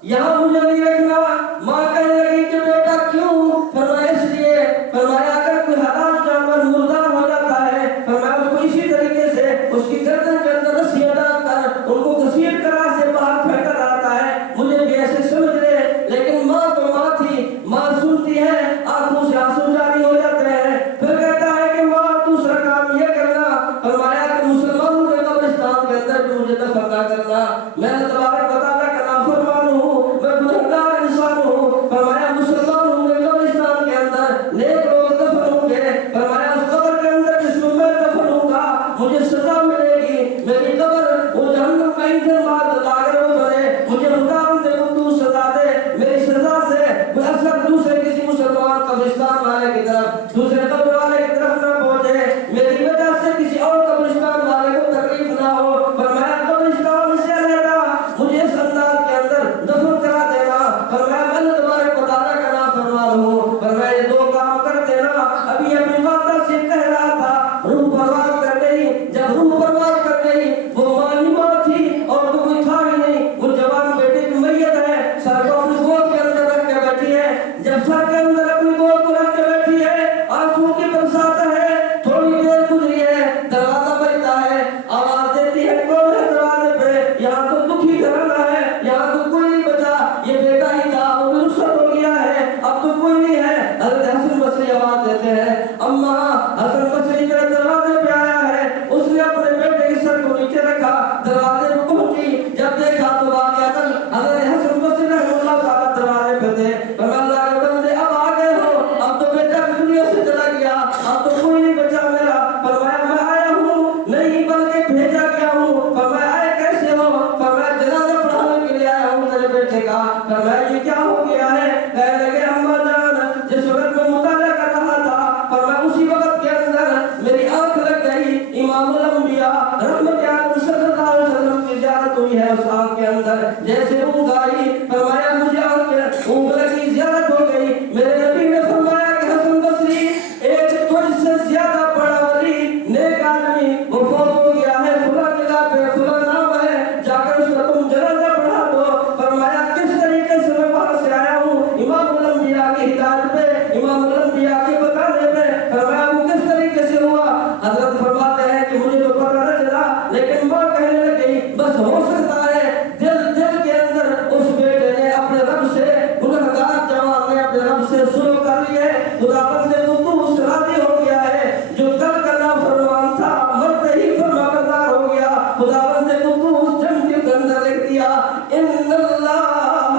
یہاں مجھے نہیں رکھنا۔ ماں کہنے لگی کہ بیٹا کیوں؟ فرمایا اس لیے، فرمایا اگر کوئی حلال جانور مردار ہو جاتا ہے، فرمایا اس کو اسی طریقے سے اس کی گردن کے اندر رسیاں ڈال کر ان کو گھسیٹ کر سے باہر پھینکا جاتا ہے، مجھے بھی ایسے سمجھ لے۔ لیکن ماں تو ماں تھی، ماں سنتی ہے، آنکھوں سے آنسو جاری ہو جاتے ہیں، پھر کہتا ہے کہ ماں دوسرا کام یہ کرنا، فرمایا کہ مسلمانوں کے قبرستان کے اندر بھی مجھے دفن نہ کرنا، میں اللہ تبارک و تعالیٰ کا نافرمان ہوں، میں گنہگار انسان ہوں۔ فرمایا مسلمانوں کے قبرستان کے اندر نیک لوگ دفن ہوں گے، فرمایا اس قبر کے اندر جس میں میں دفن ہوں گا مجھے سزا ملے گی، میری قبر وہ جہنم کئی دن بعد اگر وہ بنے مجھے خداوند قدوس سزا دے، میری سزا سے وہ اثر دوسرے کسی مسلمان قبرستان والے کی طرف، دوسرے قبر والے کی طرف نہ پہنچے، میری وجہ سے کسی اور قبرستان والے کو تکلیف نہ ہو۔ فرمایا قبرستان سے علیحدہ مجھے اس انداز کے اندر دفن کرا دینا۔ فرمایا میں تمہارے تعالیٰ کا نام فرما رہا ہوں۔ فرمایا یہ دو کام کر دینا۔ ابھی اپنی والدہ سے کہہ رہا تھا، روح پرواز کر گئی۔ جب روح پرواز کر گئی وہ ماں ہی ماں تھی اور تو کوئی تھا ہی نہیں، وہ جوان بیٹے کی میت ہے، سر کو اپنی گود کے اندر رکھ کے بیٹھی ہے۔ جب سر کے اندر اپنی گود کو رکھ کے بیٹھی ہے، آنسو کی برسات ہے، تھوڑی دیر گزری ہے، دروازہ بجتا ہے، آواز دیتی ہے کون ہے دروازے پہ؟ یہاں تو دکھی گھرانا ہے، یہاں تو کوئی نہیں بچا، یہ بیٹا ہی تھا، وہ بھی رخصت ہو گیا ہے، اب تو کوئی نہیں ہے۔ حضرت حسن بصری آواز دیتے ہیں، اماں حسن بصری میرے دروازے پہ آیا ہے۔ اس نے اپنے بیٹے کے سر کو نیچے رکھا، دروازے پہ پہنچی، جب دیکھا تو واقعتاً حضرت حسن بصری رحمہ اللہ تعالیٰ دروازے پہ تھے۔ فرمایا اللہ کے بندے اب آ گئے ہو، اب تو بیٹا دنیا سے چلا گیا، اب تو کوئی نہیں بچا میرا۔ فرمایا میں آیا ہوں نہیں بلکہ بھیجا گیا ہوں۔ فرمایا آئے کیسے ہو؟ فرمایا جنازہ پڑھانے کے لیے آیا ہوں تیرے بیٹے کا۔ فرمایا یہ کیا ہو گیا ہے؟ کہنے لگے اماں جان جس وقت میں مطالعہ کر رہا تھا، فرمایا اسی وقت کے اندر میری آنکھ لگ گئی، امام الانبیاء رحمت عالم صلی اللہ علیہ وسلم کی زیارت ہوئی ہے اس آنکھ کے اندر، جیسے اونگ آئی۔ فرمایا مجھے اونگ لگی، زیارت ہو گئی۔ میرے نبی نے فرمایا کہ حسن بصری ایک تجھ سے زیادہ بڑا ولی نیک آدمی وہ فوت ہو گیا ہے، فلاں جگہ پہ فلاں نام ہے، جا کر اس کا تم جنازہ پڑھا دو۔ فرمایا کس طریقے سے میں باہر سے آیا ہوں؟ امام الانبیاء کی ہدایت پہ، امام الانبیاء کے بتانے پہ۔ فرمایا وہ کس طریقے سے ہوا؟ حضرت فرماتے ہیں کہ مجھے تو پتہ نہ چلا، لیکن ماں کہنے لگی بس ہو سکتا ہے دل کے اندر اس بیٹے نے اپنے رب سے، گنہگار جوان نے اپنے رب سے سلو کر لی ہے، خداوند قدوس راضی ہو گیا ہے، جو کل کا نافرمان تھا مرتے ہی فرمانبردار ہو گیا۔ خداوند قدوس جنت کے اندر لکھ دیا ان اللہ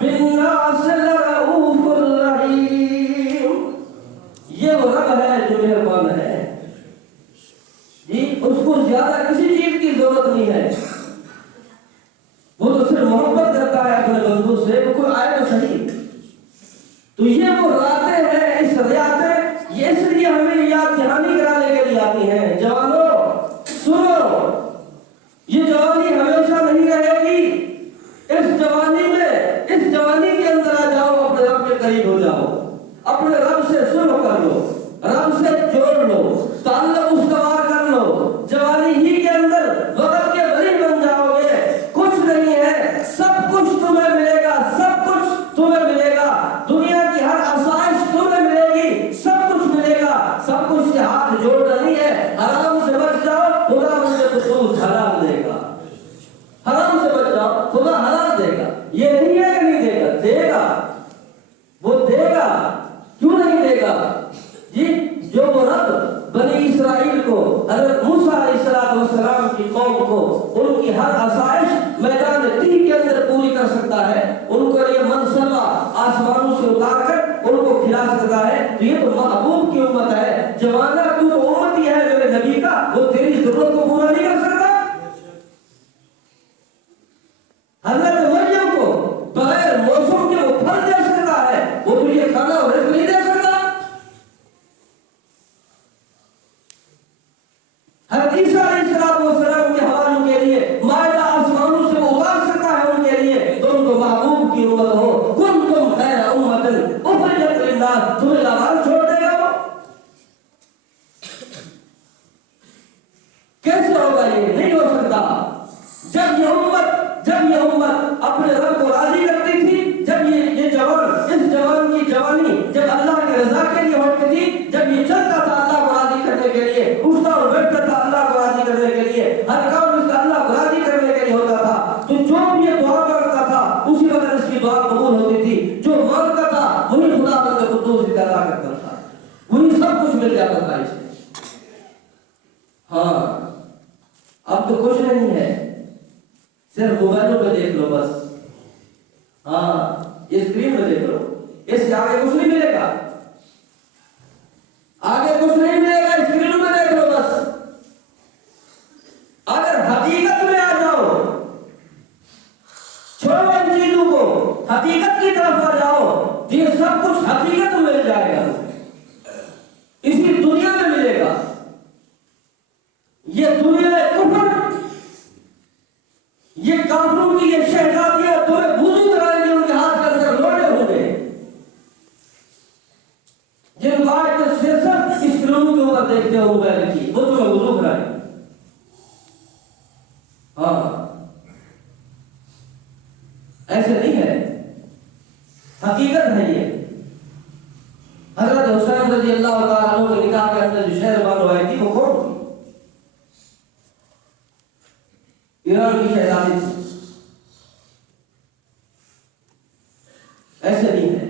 بالناس لرؤوف الرحیم، یہ وہ رب ہے جو مہربان ہے جی، اس کو زیادہ کسی چیز کی ضرورت نہیں ہے، وہ تو صرف محبت کرتا ہے اپنے بندوں سے۔ وہ کوئی آئے تو صحیح، تو یہ وہ راتیں ہیں، اس ریاتیں یہ اس لیے ہمیں یاد دہانی کرانے کے لیے آتی ہیں۔ جوانوں سنو، یہ جوانی ہمیشہ نہیں رہے گی، اس جوانی کے اندر آ جاؤ، اپنے رب کے قریب ہو جاؤ، اپنے رب سے سلو کر لو، رب سے جوڑ لو، تعلق استوار کر لو، جوانی ہی کے اندر وقت کے ولی بن جاؤ گے۔ کچھ نہیں ہے، سب کچھ تمہیں ملے گا، سب کچھ تمہیں ملے گا، دنیا کی ہر آسائش تمہیں ملے گی، سب کچھ ملے گا، سب کچھ سے ہاتھ جوڑنا نہیں ہے۔ حرام سے بچ جاؤ، خدا مجھے خصوص حلال دے گا، حرام سے بچ جاؤ، خدا حلال دے گا۔ یہ نہیں ہے کہ نہیں دے گا، دے گا، وہ دے گا، کیوں نہیں دے گا جی؟ جو وہ رب بنی اسرائیل کو، حضرت موسیٰ علیہ السلام کی قوم کو ان کی ہر آسائش میدان تیہ کے اندر پوری کر سکتا ہے، ان کو یہ منصبہ آسمانوں سے اتار کر ان کو کھلا سکتا ہے، تو یہ تو محبوب کی امت ہے۔ جوانا تو امتی ہے میرے نبی کا، وہ تیری ضرورت کو پورا نہیں کر سکتا۔ حضرت مریم کو بغیر موسم کے وہ پھل دے سکتا ہے، وہ تجھے کھانا اور رزق نہیں دے سکتا۔ حضرت عیسیٰ علیہ السلام کے حوالوں کے لیے مائدہ آسمانوں سے وہ اتار سکتا ہے ان کے لیے، تم تو محبوب کی امت ہو، کنتم خیر امۃ اخرجت للناس، تمہیں لاوال چھوڑ دے گا وہ؟ کیسے ہوگا؟ یہ نہیں ہو سکتا۔ جب یہ امت اپنے رب کو راضی کرتی تھی، جب یہ جوان، اس جوان کی جوانی جب اللہ کی رضا کے لیے ہوتی تھی، جب یہ چلتا تھا اللہ کو راضی کرنے کے لیے، اٹھتا اور بیٹھتا تھا اللہ کو راضی کرنے کے لیے، ہر کام اس کا اللہ کو راضی کرنے کے لیے ہوتا تھا، تو جو بھی یہ دعا مانگتا تھا اسی وقت اس کی دعا قبول ہوتی تھی۔ جو مانگتا تھا وہی خداوند قدوس عطا کرتا تھا، وہی سب کچھ مل جاتا تھا اسے۔ ہاں اب تو کچھ نہیں ہے، صرف موبائلوں پہ دیکھ لو بس، ہاں اسکرین پہ دیکھ لو، اس سے آگے کچھ نہیں ملے گا، آگے کچھ نہیں ملے گا، اسکرین پہ دیکھ لو بس۔ اگر حقیقت میں آ جاؤ حقیقت کی طرف آ جاؤ تو یہ سب کچھ حقیقت میں مل جائے گا، اسی دنیا میں ملے گا۔ یہ دنیا کفر، یہ کافروں کی یہ شہزادیاں تمہیں وضو کرائیں گے، ان کے ہاتھ کے اندر لوٹے ہوں گے جن کو آج کے صرف اسکرینوں کے اوپر دیکھتے ہو موبائل کی، وہ تمہیں وضو کرائیں گے۔ ہاں ایسے نہیں ہے، حقیقت ہے یہ۔ حضرت حسین رضی اللہ تعالیٰ عنہ کے نکاح کے اندر جو شہر بانو آئی تھی وہ کون تھی؟ ایران کی شہزادی تھی۔ ایسے نہیں ہے،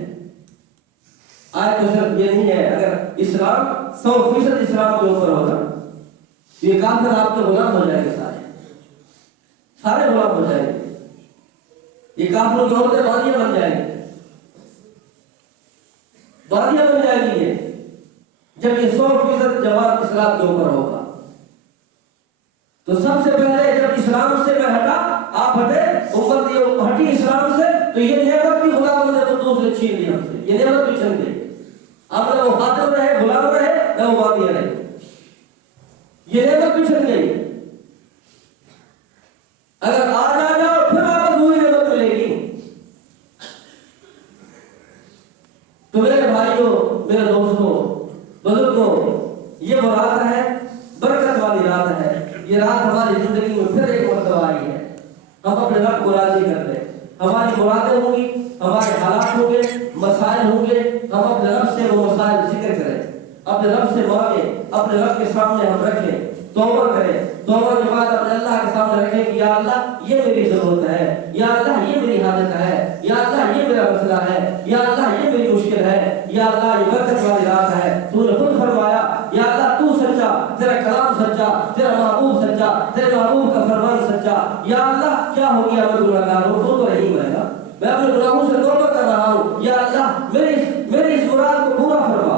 آج تو صرف یہ نہیں ہے، اگر اسلام 100% اسلام کے اوپر ہوگا تو یہ کافر آپ کے غلام ہو جائیں گے، سارے غلام ہو جائیں گے، یہ کافروں کی عورتیں باغیاں بن جائیں گی، باغیاں بن جائیں گی یہ، جب یہ 100% جواب اسلام کے اوپر ہوگا۔ تو سب سے پہلے جب اسلام سے میں ہٹا، آپ ہٹے، امت یہ ہٹی اسلام سے، تو یہ نعمت بھی خدا نے قدوس نے چھین لی ہم سے، یہ نعمت بھی چھن گئی۔ اب نہ وہ خادم رہے، غلام رہے، نہ وہ باغیاں رہے، یہ نعمت بھی چھن گئی۔ اگر آج آ جاؤ پھر واپس وہی نعمت ملے گی۔ تو میرے بھائیوں، میرے دوستوں، بزرگوں، یہ وہ رات ہے، برکت والی رات ہے۔ یہ رات ہماری زندگی میں پھر ایک مرتبہ آئی ہے، ہم اپنے رب کو راضی کر لیں۔ ہماری مرادیں ہوں گی، ہمارے حالات ہوں گے، مسائل ہوں گے، ہم اپنے رب سے وہ مسائل ذکر کریں، اپنے رب سے مانگیں، اپنے رب کے سامنے ہم رکھیں، توبہ کریں، توبہ کے بعد اپنے اللہ کے سامنے رکھیں کہ یا اللہ یہ میری ضرورت ہے، یا اللہ یہ میری حاجت ہے، یا اللہ یہ میرا مسئلہ ہے، یا اللہ یہ میری مشکل ہے، یا اللہ یہ برکت والی رات ہے۔ تو نے خود فرمایا یا اللہ تو سچا، تیرا کلام سچا، تیرا محبوب سچا، تیرے محبوب کا فرمان سچا۔ یا اللہ کیا ہو گیا، میں گنہگار ہوں، تو رحیم ہے نا، میں اپنے گناہوں سے توبہ کر رہا ہوں۔ یا اللہ میری اس مراد کو پورا فرما،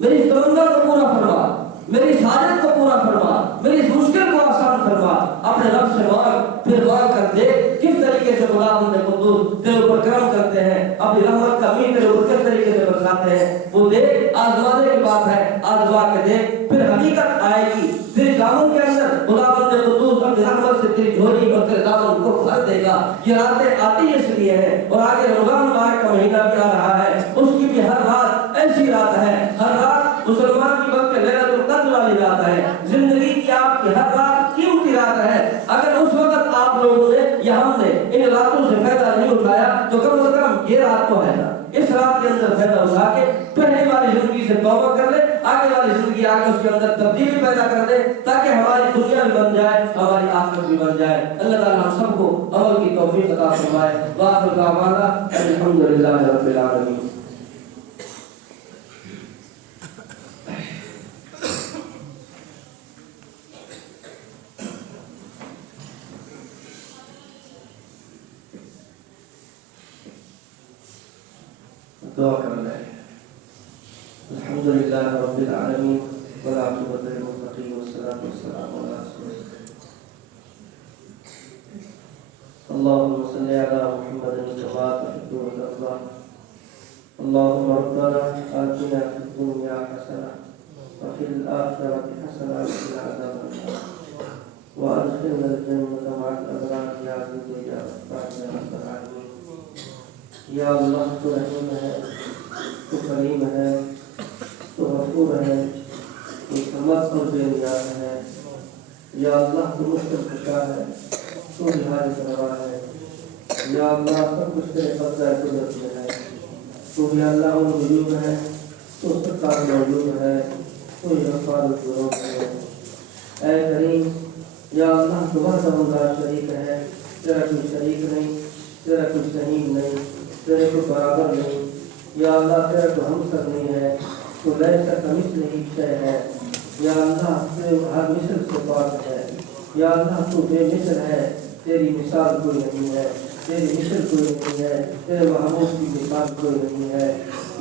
میری اس تمنا کو پورا فرما، میری اس حاجت کو پورا فرما، میری اس مشکل کو آسان فرما۔ اپنے رب سے مانگ، پھر مانگ کر دیکھ کس طریقے سے خداوند قدوس تیرے اوپر کرم کرتے ہیں، اپنی رحمت کا امید تیرے اوپر کس طریقے سے برساتے ہیں۔ وہ دیکھ، آزمانے کی بات ہے، آزما کے دیکھ، پھر حقیقت آئے گی۔ تیرے دامن کے اندر خداوند قدوس اپنی رحمت سے تیری جھولی اور تیرے دامن کو بھر دے گا۔ یہ راتیں آتی اس لیے ہیں، اور آگے رمضان مبارک کا مہینہ بھی آ رہا ہے، اس کی بھی ہر رات ایسی رات ہے، ہر رات مسلمان کی وقت لیلۃ القدر والی رات ہے، زندگی کی آپ کی ہر رات قیمتی رات ہے۔ اگر اس وقت آپ لوگوں نے یا ہم نے ان راتوں سے فائدہ نہیں اٹھایا تو کم از کم یہ رات تو ہے نا، اس رات کے اندر فائدہ اٹھا کے پہلے والی زندگی سے توبہ کر لے، آگے والی زندگی آگے اس کے اندر تبدیلی پیدا کر دے، تاکہ ہماری دنیا بھی بن جائے، ہماری آخرت بھی بن جائے۔ اللہ تعالیٰ ہم سب کو عمل کی توفیق عطا فرمائے۔ وآخر دعوانا الحمدللہ رب العالمین۔ دعا کر لیں۔ الحمدللہ رب العالمین والعاقبۃ للمتقین والصلاۃ والسلام علی رسول اللہ۔ اللهم صل على محمد كما تحب وترضى۔ اللهم ربنا آتنا في الدنيا حسنة وفي الآخرة حسنة وقنا عذاب النار وأدخلنا الجنة مع الأبرار يا عزيز يا غفار يا رب العالمين۔ یا اللہ تو رحیم ہے، تو کریم ہے، تو غفور ہے، تو سمجھ اور بے نیاز ہے۔ یا اللہ تو مشکل کشا ہے، تو نہایت روا ہے۔ یا اللہ سب کچھ تیرے قبضہ قدرت میں ہے، تو یا اللہ موجود ہے، تو سرکار موجود ہے، تو غفار الذنوب ہے۔ اے کریم، یا اللہ تو وحدہ لا شریک ہے، تیرا کوئی شریک نہیں، تیرا کوئی شریک نہیں، تیرے کو برابر نہیں۔ یا اللہ تیرے کو ہمسر نہیں ہے، تو لیسا کمثلہ شیء ہے۔ یا اللہ تیرے ہر مثل سے پاک ہے۔ یا اللہ تو بے مثل ہے، تیری مثال کوئی نہیں ہے، تیری مثل کوئی نہیں ہے، تیرے محبوب کی مثال کوئی نہیں ہے۔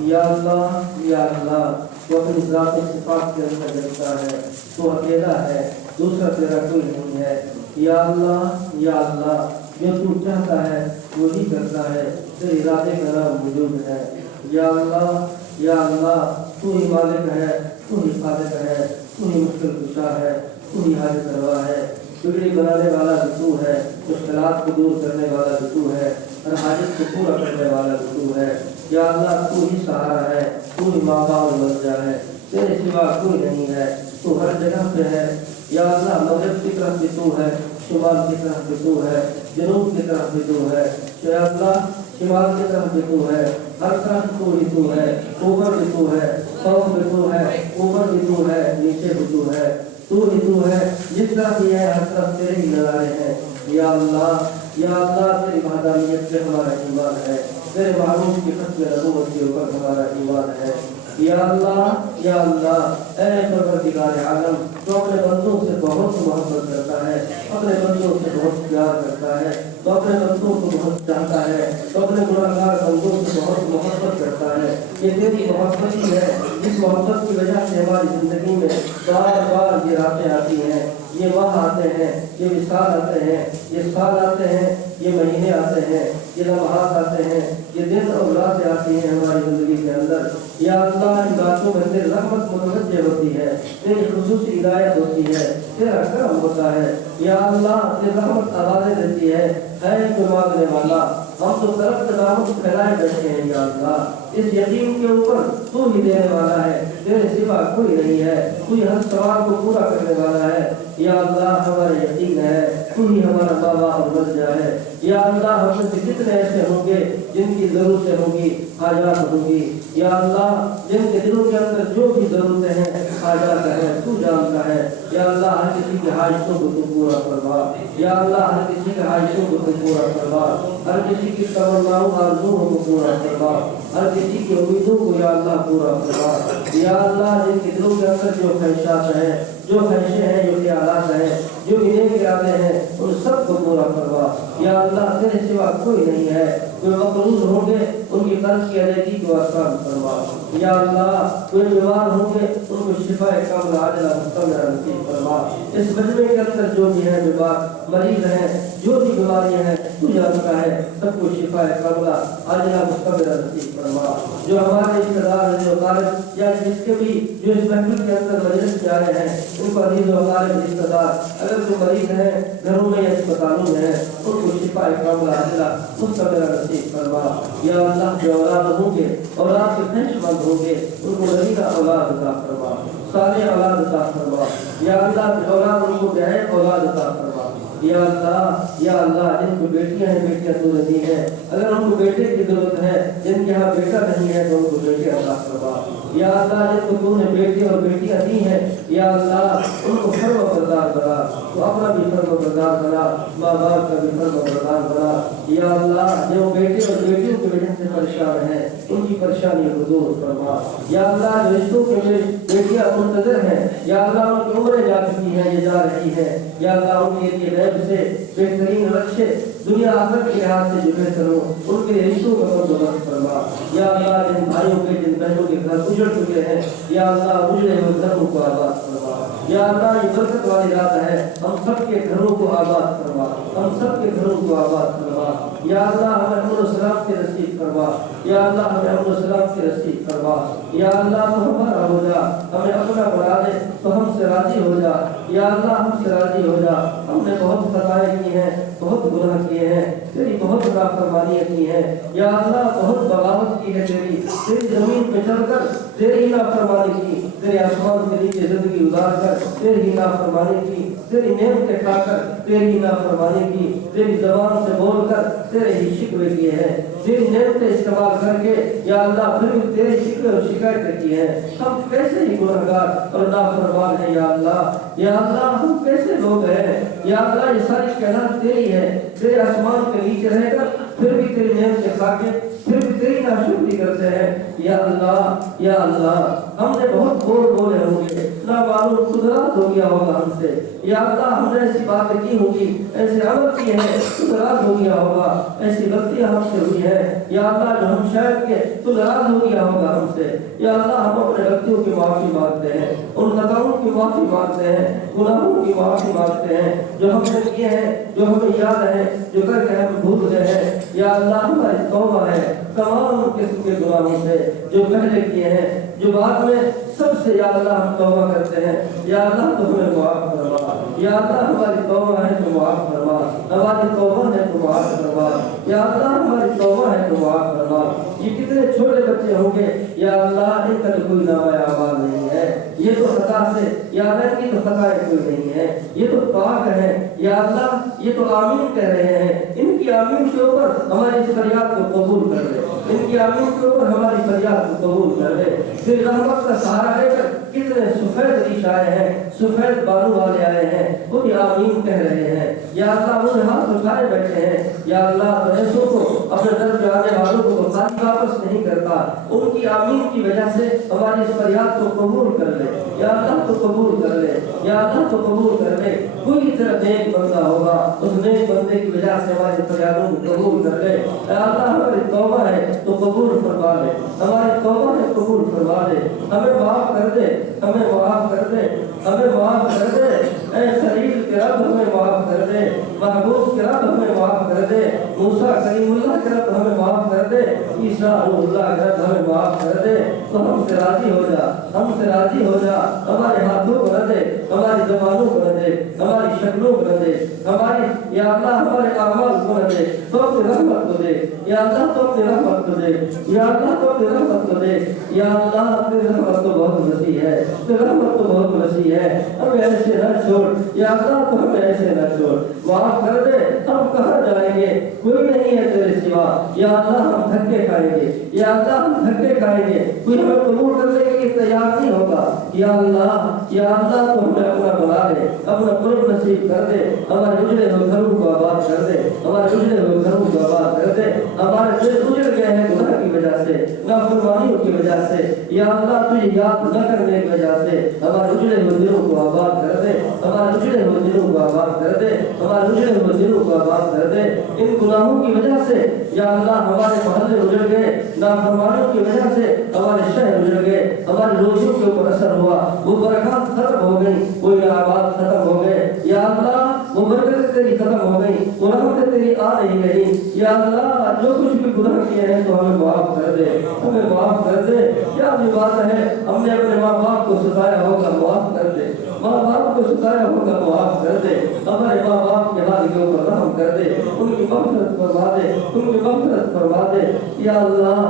یا اللہ تو اپنی ذات و صفات کے اندر رہتا ہے، تو اکیلا ہے، دوسرا تیرا کوئی نہیں ہے۔ یا اللہ یا اللہ، جو تو چاہتا ہے وہی کرتا ہے، تیرے ارادے کا نام وجود ہے۔ یا اللہ یا اللہ، تو ہی مالک ہے، تو ہی خالق ہے، تو ہی مشکل کشا ہے، تو ہی حاجت روا ہے، بگڑی بنانے والا بھی تو ہے، مشکلات کو دور کرنے والا بھی تو ہے، ہر حاجت کو پورا کرنے والا بھی تو ہے۔ یا اللہ، تو ہی سہارا ہے، تو ہی ماں باپ مرجع ہے، تیرے سوا کوئی نہیں ہے، تو ہر جگہ پہ ہے۔ یا اللہ، مغرب کی طرف بھی تو ہے، شمال کی طرف بھی تو ہے، جنوب کی طرف بھی تو ہے۔ یا اللہ، شمال کی طرف بھی تو ہے، ہر طرف تو ہی تو ہے، اوپر بھی تو ہے، فوق بھی تو ہے، اوپر بھی تو ہے، نیچے بھی تو ہے، تو ہی تو ہے، جس طرف بھی ہے ہر طرف تیرے ہی نظارے ہیں۔ یا اللہ یا اللہ، تیری وحدانیت پہ ہمارا ایمان ہے، تیرے معروف کی ختم نبوت کے اوپر ہمارا ایمان ہے۔ یا اللہ یا اللہ، اے پروردگار عالم، تو اپنے بندوں سے بہت محبت کرتا ہے، اپنے بندوں سے بہت پیار کرتا ہے، تو اپنے بندوں کو بہت چاہتا ہے، تو اپنے گناہگار بندوں سے بہت محبت کرتا ہے۔ یہ تیری محبت ہی ہے، جس محبت کی وجہ سے ہماری زندگی میں بار بار یہ راتیں آتی ہیں، یہ ماہ آتے ہیں، یہ وصال آتے ہیں، یہ سال آتے ہیں، یہ مہینے آتے ہیں، یہ لمحات آتے ہیں، یہ دن اور راتیں آتی ہیں ہماری زندگی کے اندر۔ یا اللہ، ان باتوں میں تیری رحمت متوجہ ہوتی ہے، تیری خصوصی ہدایت ہوتی ہے، تیرا کرم ہوتا ہے۔ یا اللہ، تیری رحمت آوازیں دیتی ہے، اے کوئی مانگنے والا، ہم تو طرف دامت پھیلائے بیٹھے ہیں۔ یا اللہ، اس یقین کے اوپر تو ہی دینے والا ہے، تیرے سوا کوئی نہیں ہے، تو ہی ہر سوال کو پورا کرنے والا ہے۔ یا اللہ، ہمارا یقین ہے تو ہی ہمارا بابا اور مرجع ہے۔ یا اللہ، ہم میں سے کتنے ایسے ہوں گے جن کی ضرورتیں ہوں گی، حاجات ہوں گی، یا اللہ، جن کے دلوں کے اندر جو بھی ضرورتیں ہیں، حاجات ہیں، تو جانتا ہے۔ یا اللہ، ہر کسی کی حاجتوں کو تو پورا فرما۔ یا اللہ، ہر کسی کی حاجتوں کو تو پورا فرما، ہر کسی کی تمناؤں آرزوؤں کو پورا فرما، ہر کسی کی امیدوں کو یا اللہ پورا فرما۔ یا اللہ، جن کے دلوں کے اندر جو خواہشات ہیں، جو خواہشیں ہیں، جو خیالات ہیں، جو نیک ارادے ہیں، ان سب کو پورا کروا۔ یا اللہ، تیرے سوا کوئی نہیں ہے، کوئی مقروض ہوں گے ان کی قرض کی ادائیگی کو آسان فرما۔ یا اللہ، کوئی بیمار ہوں گے ان کو شفا کاملہ عاجلہ مستمرہ نصیب فرما۔ اس مجمع کے اندر جو بھی ہیں بیمار مریض ہیں، جو بھی بیماریاں ہیں، تو جانتا ہے، سب کو شفا کاملہ عاجلہ مستمرہ نصیب فرما۔ جو ہمارے رشتہ دار ہیں، جو غالب یا جس کے بھی جو اس محفل کے اندر مجلس میں آئے ہیں، ان کو عزیز و غالب رشتہ دار اگر جو مریض ہیں، گھروں میں یا اسپتالوں میں ہیں، ان کو شفا کاملہ عاجلہ مستمرہ نصیب فرما۔ یا اللہ، جو اولاد ہوں گے، اولاد کے خواہش مند ہوں گے، ان کو نبینا اولاد عطا فرما، صالح اولاد عطا فرما۔ یا اللہ، جو اولاد ان کو دے اولاد عطا فرما۔ یا اللہ یا اللہ، جن کو بیٹیاں ہیں، بیٹیاں تو نہیں ہیں، اگر ان کو بیٹے کی ضرورت ہے، جن کے یہاں بیٹا نہیں ہے تو ان کو بیٹے عطا فرما۔ یا اللہ، جن کو تو نے بیٹے اور بیٹیاں دی ہیں، یا اللہ، ان کو فرما بردار بنا، تو اپنا بھی فرما بردار بنا، ماں باپ کا بھی فرما بردار بنا۔ یا اللہ، جو بیٹے اور بیٹیوں کی وجہ سے پریشان ہیں، ان کی پریشانی کو دور فرما۔ یا اللہ، جو رشتوں کے میں بیٹیاں منتظر ہیں، یا اللہ، ان کی عمریں جا چکی ہیں، یہ جا رہی ہیں، یا اللہ، ان کے لیے غیب سے بہترین رقشے دنیا آخرت کے لحاظ سے جو بہتر ہو، ان کے رشتوں کا بندوبست فرما۔ یا اللہ، جن بھائیوں کے جن بہنوں کے گھر اجڑ چکے ہیں، یا اللہ، اجڑے ہوئے گھروں کو آباد فرما۔ یا اللہ، یہ برکت والی رات ہے، ہم سب کے گھروں کو آباد فرما، ہم سب کے گھروں کو آباد فرما۔ یا اللہ، ہمیں امن و سلام کی نصیب فرما۔ یا اللہ، ہمیں امن و سلام کی نصیب فرما۔ یا اللہ، تو ہمارا ہو جا، ہمیں اپنا بنا دے تو ہم سے راضی ہو جا۔ یا اللہ، ہم سے راضی ہو جا، ہم نے بہت خطائیں کی ہیں، بہت گناہ کیے ہیں، تیری بہت نافرمانیاں کی ہیں۔ یا اللہ، بہت بغاوت کی ہے تیری زمین پہ چل کر تیری ہی نافرمانی کی، تیرے آسمان کے نیچے زندگی گزار کر تیری ہی نافرمانی کی، تیری نعمتیں کھا کر تیری ہی نافرمانی کی، تیری زبان سے بول کر تیرے ہی شکوے کیے ہیں، تیری نعمتیں استعمال کر کے یا اللہ پھر بھی تیرے شکوے اور شکایتیں کی ہیں۔ ہم کیسے ہی گنہگار اور نافرمان ہیں یا اللہ۔ یا اللہ، ہم کیسے لوگ ہیں یا اللہ، یہ ساری کائنات تیری ہے، تیرے آسمان کے نیچے رہ کر پھر بھی تیری نعمتیں کھا کے پھر بھی تیری ناشکری کرتے ہیں۔ یا اللہ یا اللہ، ہم نے بہت بول بولے ہوں گے، نہ معلوم خود ناراض ہو گیا ہوگا ہم سے، یا اللہ ہم نے ایسی باتیں کی ہوگی، ایسے عمل کیے ہیں تو ناراض ہو گیا ہوگا، ایسی غلطیاں ہم سے ہوئی ہیں یا اللہ جو ہم شاید کے تو ناراض ہو گیا ہوگا ہم سے، یا اللہ ہم اپنے غلطیوں کی معافی مانگتے ہیں، ان خطاؤں کی معافی مانگتے ہیں، گناہوں کی معافی مانگتے ہیں جو ہم نے کیے ہیں، جو ہمیں یاد ہے، جو کر کے ہم بھول گئے ہیں، یا اللہ ہماری توبہ ہے تمام قسم کے گناہوں سے جو پہلے کیے ہیں، جو بعد میں سب سے یا اللہ ہم توبہ کرتے ہیں، یا اللہ تو ہمیں معاف فرما، یا اللہ ہماری توبہ ہے تو معاف فرما، ہماری توبہ ہے تو معاف فرما، یا اللہ ہماری توبہ ہے تو معاف فرما۔ یہ کتنے چھوٹے بچے ہوں گے یا اللہ ان کا تو کوئی نامہ اعمال نہیں ہے، یہ تو خطا سے یا اللہ کی تو خطائیں کوئی نہیں ہے، یہ تو پاک ہے یا اللہ یہ تو آمین کہہ رہے ہیں، ان کی آمین کے اوپر ہماری اس فریاد کو قبول کر لے، ان کی آمین کے اوپر ہماری فریاد کو قبول کر لے۔ پھر رحمت کا سہارا لے کر کتنے سفید ریش آئے ہیں، سفید بالوں والے آئے ہیں، وہ بھی آمین کہہ رہے ہیں، یا اللہ وہ ہاتھ اٹھائے بیٹھے ہیں، یا اللہ تو ایسوں کو اپنے طرف جانے والوں کو خالی واپس نہیں کرتا، ان کی آمین کی وجہ سے ہماری اس فریاد کو قبول کر لے، یا اللہ تو قبول کر لے، یا اللہ تو قبول کر لے۔ کوئی طرح نیک بندہ ہوگا، اس نیک بندے کی وجہ سے ہماری فریادوں کو قبول کر لے، یا اللہ ہماری توبہ ہے تو قبول فرما لے، ہماری توبہ ہے قبول فرما لے، ہمیں معاف کر دے، ہمیں معاف کر دے، ہمیں معاف کر دے، اے خلیل کے رب ہمیں معاف کر دے، محبوب کے رب ہمیں معاف کر دے، موسیٰ کلیم اللہ کے رب ہمیں معاف کر دے، عیسیٰ روح اللہ کے رب ہمیں معاف کر دے، تو ہم سے راضی ہو جا، ہم سے راضی ہو جا، ہمارے ہاتھوں کو نہ دے، ہماری زبانوں کو نہ دے، ہماری شکلوں کو نہ دے، ہماری یا اللہ ہمارے اعمال کو نہ دے، تو اپنی رحمت کو دے، یا اللہ تو اپنی رحمت کو دے، یا اللہ تو اپنی رحمت کو دے، یا اللہ تیری رحمت تو بہت وسیع ہے، تیری رحمت تو بہت وسیع ہے، ہمیں ایسے نہ چھوڑ، یا اللہ تو ہمیں ایسے نہ چھوڑ، معاف کر دے، ہم کہاں جائیں گے، کوئی نہیں ہے تیرے سوا، یا اللہ ہم دھکے کھائیں گے، یا اللہ ہم دھکے کھائیں گے، کوئی ہمیں قبول کرنے کے لیے تیار نہیں ہوگا، یا اللہ تو ہمیں اپنا بنا دے، اپنا قرب نصیب کر دے، ہمارے اجڑے ہوئے گھروں کو آباد کر دے، ہمارے اجڑے ہوئے گھروں کو آباد کر دے، ہمارے دل اجڑ گئے ہیں گناہ کی وجہ سے، نافرمانیوں کی وجہ سے، یا اللہ تجھے یاد نہ کرنے کی وجہ سے ہمارے اجڑے ہوئے دلوں کو آباد کر دے، ہمارے اجڑے ہوئے دلوں کو آباد کر دے، ہمارے اجڑے ہوئے دلوں کو آباد کر دے، ان گناہوں کی وجہ سے یا اللہ ہمارے محلے اجڑ گئے، نافرمانیوں کی وجہ سے ہمارے شہر اجڑ گئے، ہمارے روزیوں کے اوپر اثر ہوا، وہ برکات ختم ہو گئی، وہ انعامات ختم ہو گئے، یا اللہ وہ برکتیں تیری ختم ہو گئی، وہ رحمتیں تیری آ نہیں گئی، یا اللہ جو کچھ بھی گناہ کیے ہیں تو ہمیں معاف کر دے، ہمیں معاف کر دے، کیا بھی بات ہے، ہم نے اپنے ماں باپ کو ستایا ہوگا معاف کر دے، ماں باپ کو ستایا ہوگا معاف کر دے، ہمارے ماں باپ کے حال کے اوپر رحم کر دے، ان کی مغفرت فرما دے، ان کی مغفرت فرما دے، یا اللہ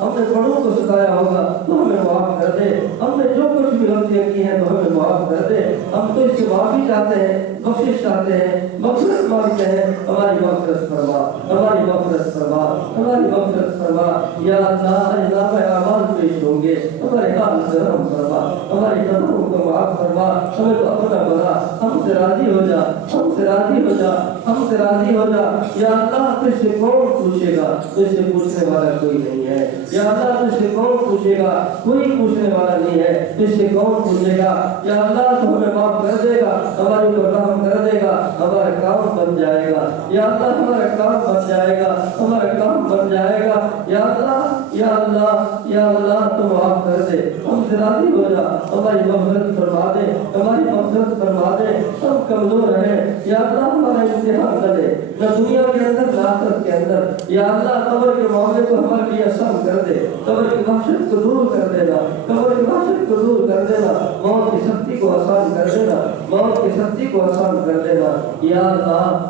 ہم نے بڑوں کو ستایا ہوگا تو ہمیں معاف کر دے، ہم نے جو کچھ بھی غلطیاں کی ہیں تو ہمیں معاف کر دے، ہم تو اس سے معافی چاہتے ہیں، بخشش چاہتے ہیں، مغفرت مانگتے ہیں، ہماری مغفرت فرما، ہماری مغفرت فرما، ہماری مغفرت فرما، یا اللہ اعمال پیش ہوں گے، ہمارے حال سے رحم فرما، ہماری گناہوں کو معاف فرما، ہمیں تو اپنا بنا، ہم سے راضی ہو جا، ہم سے راضی ہو جا، ہم سے راضی ہو جا، یا اللہ تجھ سے کون پوچھے گا، تجھ سے پوچھنے والا کوئی نہیں ہے، یا اللہ تجھ سے کون پوچھے گا، کوئی پوچھنے والا نہیں ہے، تجھ سے کون پوچھے گا، یا اللہ تو ہمیں معاف کر دے گا، ہمارے اوپر رحم کر دے گا، ہمارا کام بن جائے گا، یا اللہ ہمارا کام بن جائے گا، ہمارا کام بن جائے گا، یا اللہ تو معاف کر دے، ہم سے راضی ہو جا، ہماری مغفرت فرما دے، ہماری مغفرت فرما دے، ہم کمزور ہیں، یا اللہ ہمارا امتحان نہ دے، نہ دنیا کے اندر نہ آخرت کے اندر، یا اللہ قبر کے معاملے کو ہمارے لیے آسان کر دے، قبر کی وحشت کو دور کر دینا، قبر کی وحشت کو دور کر دینا، موت کی سختی کو آسان کر دینا، موت کی سختی کو آسان کر دینا، یا اللہ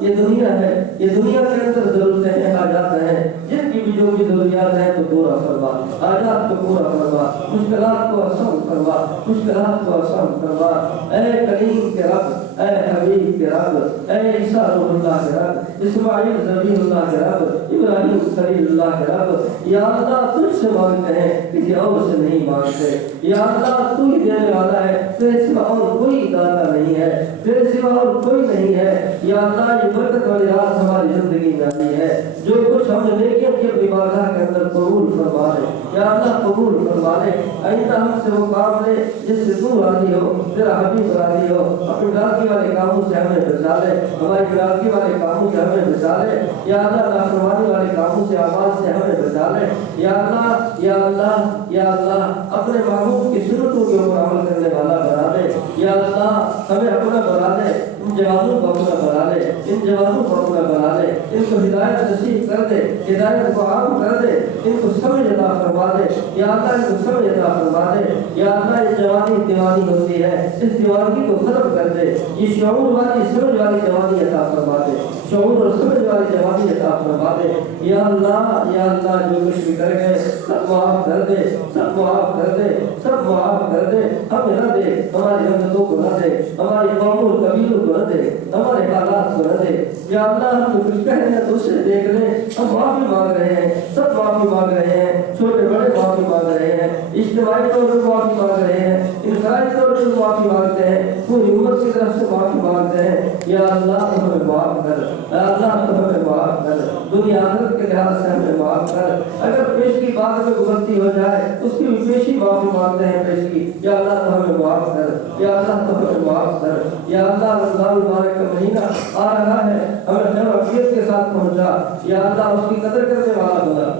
یہ دنیا ہے، یہ دنیا کے اندر ضرورتیں ہیں، حاجات ہیں، جن کی بھی جو بھی ضروریات ہیں تو پورا فرما، حاجات کو پورا فرما، مشکلات کو آسان فرما، مشکلات کو آسان فرما، اے کریم کے رب، اے حبیب کے رب، اے عیسیٰ روح اللہ کے رب، اسماعیل ذبیح اللہ کے رب، ابراہیم خلیل اللہ کے رب، یا اللہ تجھ سے مانگتے ہیں، کسی اور سے نہیں مانگتے، یا اللہ تو ہی دینے والا ہے، تیرے سوا اور کوئی داتا نہیں ہے، تیرے سوا اور کوئی نہیں ہے، یا اللہ یہ برکت والی رات ہماری زندگی میں آئی ہے، جو کچھ ہم نے نیکیاں کی اپنی بارگاہ کے اندر قبول فرما دے، یا اللہ قبول فرما لے، آئندہ ہم سے وہ کام لے جس سے تو راضی ہو، تیرا حبیب راضی ہو، اپنی ناراضگی والے کاموں سے ہمیں بچا لے، ہماری ناراضگی والے کاموں سے ہمیں بچا لے، یا اللہ نافرمانی والے کاموں سے اعمال سے ہمیں بچا لے، یا اللہ یا اللہ یا اللہ اپنے محبوب کی سنتوں کے اوپر عمل کرنے والا بنا دے، یا اللہ ہمیں اپنا بنا دے، ان جوانوں کو اپنا بنا لے، ان جوانوں کو اپنا بنا لے، ان کو ہدایت نصیب کر دے، ہدایت کو عام کر دے، ان کو سمجھ عطا فرما دے، یا اللہ ان کو سمجھ عطا فرما دے، یا اللہ یہ جوانی دیوانی ہوتی ہے، اس دیوانگی کو ختم کر دے، یہ شعور والی سمجھ والی جوانی عطا فرما دے، شعور اور سمجھ والی جوانی عطا فرما دے، یا اللہ جو کچھ بھی کر گئے سب معاف کر دے، سب معاف کر دے، سب معاف کر دے، ہمیں نہ دے، ہماری حرکتوں کو نہ دے، ہماری قوموں قبیلوں کو نہ دے، ہمارے حالات کو نہ دے، یا اللہ ہم جو کچھ کہہ رہے ہیں دوسرے دیکھ لیں، ہم معافی مانگ رہے ہیں، سب معافی مانگ رہے ہیں، چھوٹے بڑے معافی مانگ رہے ہیں، اجتماعی طور پر معافی مانگ رہے ہیں، انفرادی طور پر معافی مانگتے ہیں، پوری امت کی طرف سے معافی مانگتے ہیں، یا اللہ تو ہمیں معاف کر، یا اللہ تو ہمیں معاف کر، دنیا آخرت کے لحاظ سے ہمیں معاف کر، اگر پیش کی بات میں غلطی ہو جائے اس کی پیشی معافی مانگتے ہیں پیش کی، یا اللہ تو ہمیں معاف کر، یا اللہ تو ہمیں معاف کر، یا اللہ رمضان المبارک کا مہینہ آ رہا ہے، ہمیں خیر عافیت کے ساتھ پہنچا، یا اللہ اس کی قدر کرنے والا بنا،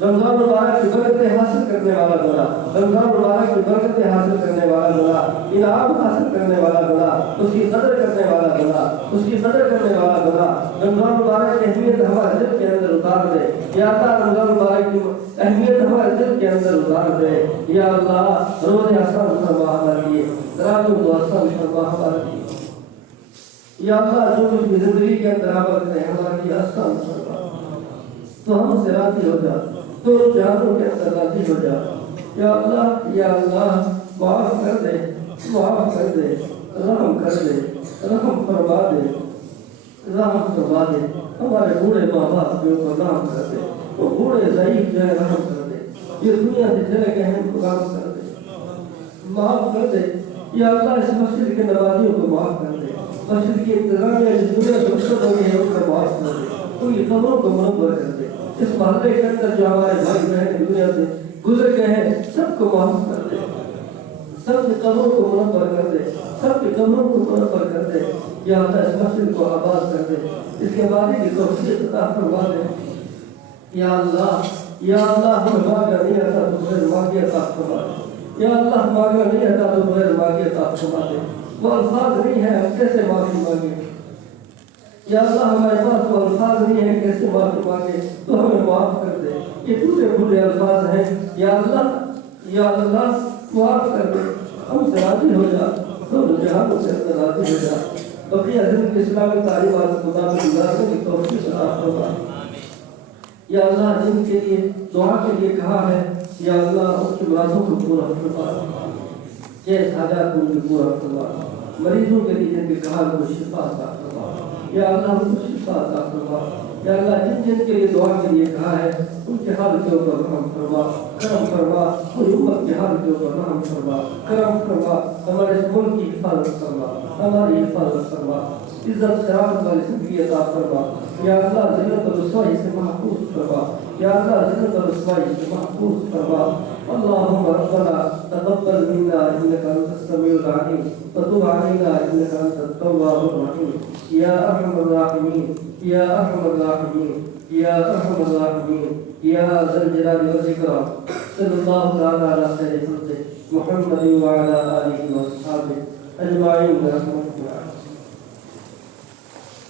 رمضان مبارک کی برکتیں حاصل کرنے والا بنا، رمضان مبارک کی برکتیں حاصل کرنے والا بنا، انعام حاصل کرنے والا بنا، اس کی قدر کرنے والا بنا، اس کی قدر کرنے والا بنا، رمضان مبارک کی اہمیت ہمارے دل کے اندر اتار دے، یا اللہ رمضان مبارک کی اہمیت ہمارے دل کے اندر اتار دے، یا اللہ روزے آسان فرما ہمارے لیے، راتوں کو آسان فرما ہمارے لیے، یا اللہ جو کچھ بھی زندگی کے اندر عمل کرے ہمارے لیے آسان فرما، تو ہم سے راضی ہو جا، تو جانوں کے اندر راضی ہو جا، یا اللہ معاف کر دے، معاف کر دے، رحم کر دے، رحم فرما دے، رحم فرما دے، ہمارے بوڑھے ماں باپ کے اوپر رحم کر دے، وہ بوڑھے ضعیف جو ہے رحم کر دے، یہ دنیا سے چلے گئے ہیں ان کو رحم کر دے، معاف کر دے، یا اللہ اس مسجد کے نوازیوں کو معاف کر دے، مسجد کی انتظامیہ جس دنیا سے رخصت ہو گئی ہے ان کو معاف کر دے، ان کی قبروں کو منور کر دے، اس محلے کے اندر جو ہمارے بھائی بہن دنیا سے گزر گئے ہیں سب کو معاف کر دے، سب کی قبروں کو منور کر دے، سب کی قبروں کو منور کر دے، یا اللہ اس مسجد کو آباد کر دے، اس کے بعد کی توفیق عطا فرما دے، یا اللہ ہمیں مانگنا نہیں آتا تو بغیر مانگے عطا فرما دے، یا اللہ مانگنا نہیں آتا تو بغیر مانگے عطا فرما دے، وہ الفاظ نہیں ہے ہم کیسے معافی مانگے، یا اللہ ہمارے پاس وہ الفاظ نہیں ہے کیسے معافی مانگے، تو ہمیں معاف کر دے، یہ ٹوٹے پھوٹے الفاظ ہیں، یا اللہ معاف کر دے، ہم سے راضی ہو جا، تو جہانوں سے اندر راضی ہو جا، بقیہ زندگی اسلامی تعلیمات کے مطابق گزارنے کی توفیق عطا فرما، یا اللہ جن کے لیے دعا کے لیے کہا ہے، یا اللہ ان کی مرادوں کو پورا فرما، جیس حاجات ان کی پورا فرما، مریضوں کے لیے جن کے کہا ان کو شفا عطا فرما، یا اللہ ان کو شفا عطا فرما، یا اللہ جن کے لیے دعا کے لیے کہا ہے ان کے حال کے اوپر رحم فرما، کرم فرما، پوری امت کے حال کے اوپر رحم فرما، کرم فرما، ہمارے اس ملک کی حفاظت فرما، ہماری حفاظت فرما، عزت شرافت والی زندگی عطا فرما، یا اللہ ذلت و رسوائی سے محفوظ فرما، یا اللہ ذلت و رسوائی سے محفوظ فرما، اللهم ربنا تقبل منا انك انت السميع العليم وتب علينا انك انت التواب الرحيم، یا ارحم الراحمین، یا ارحم الراحمین، یا ارحم الراحمین، یا ذا الجلال والاکرام، صلی اللہ تعالی علی خیر خلقہ محمد وعلی آلہ واصحابہ اجمعین برحمتک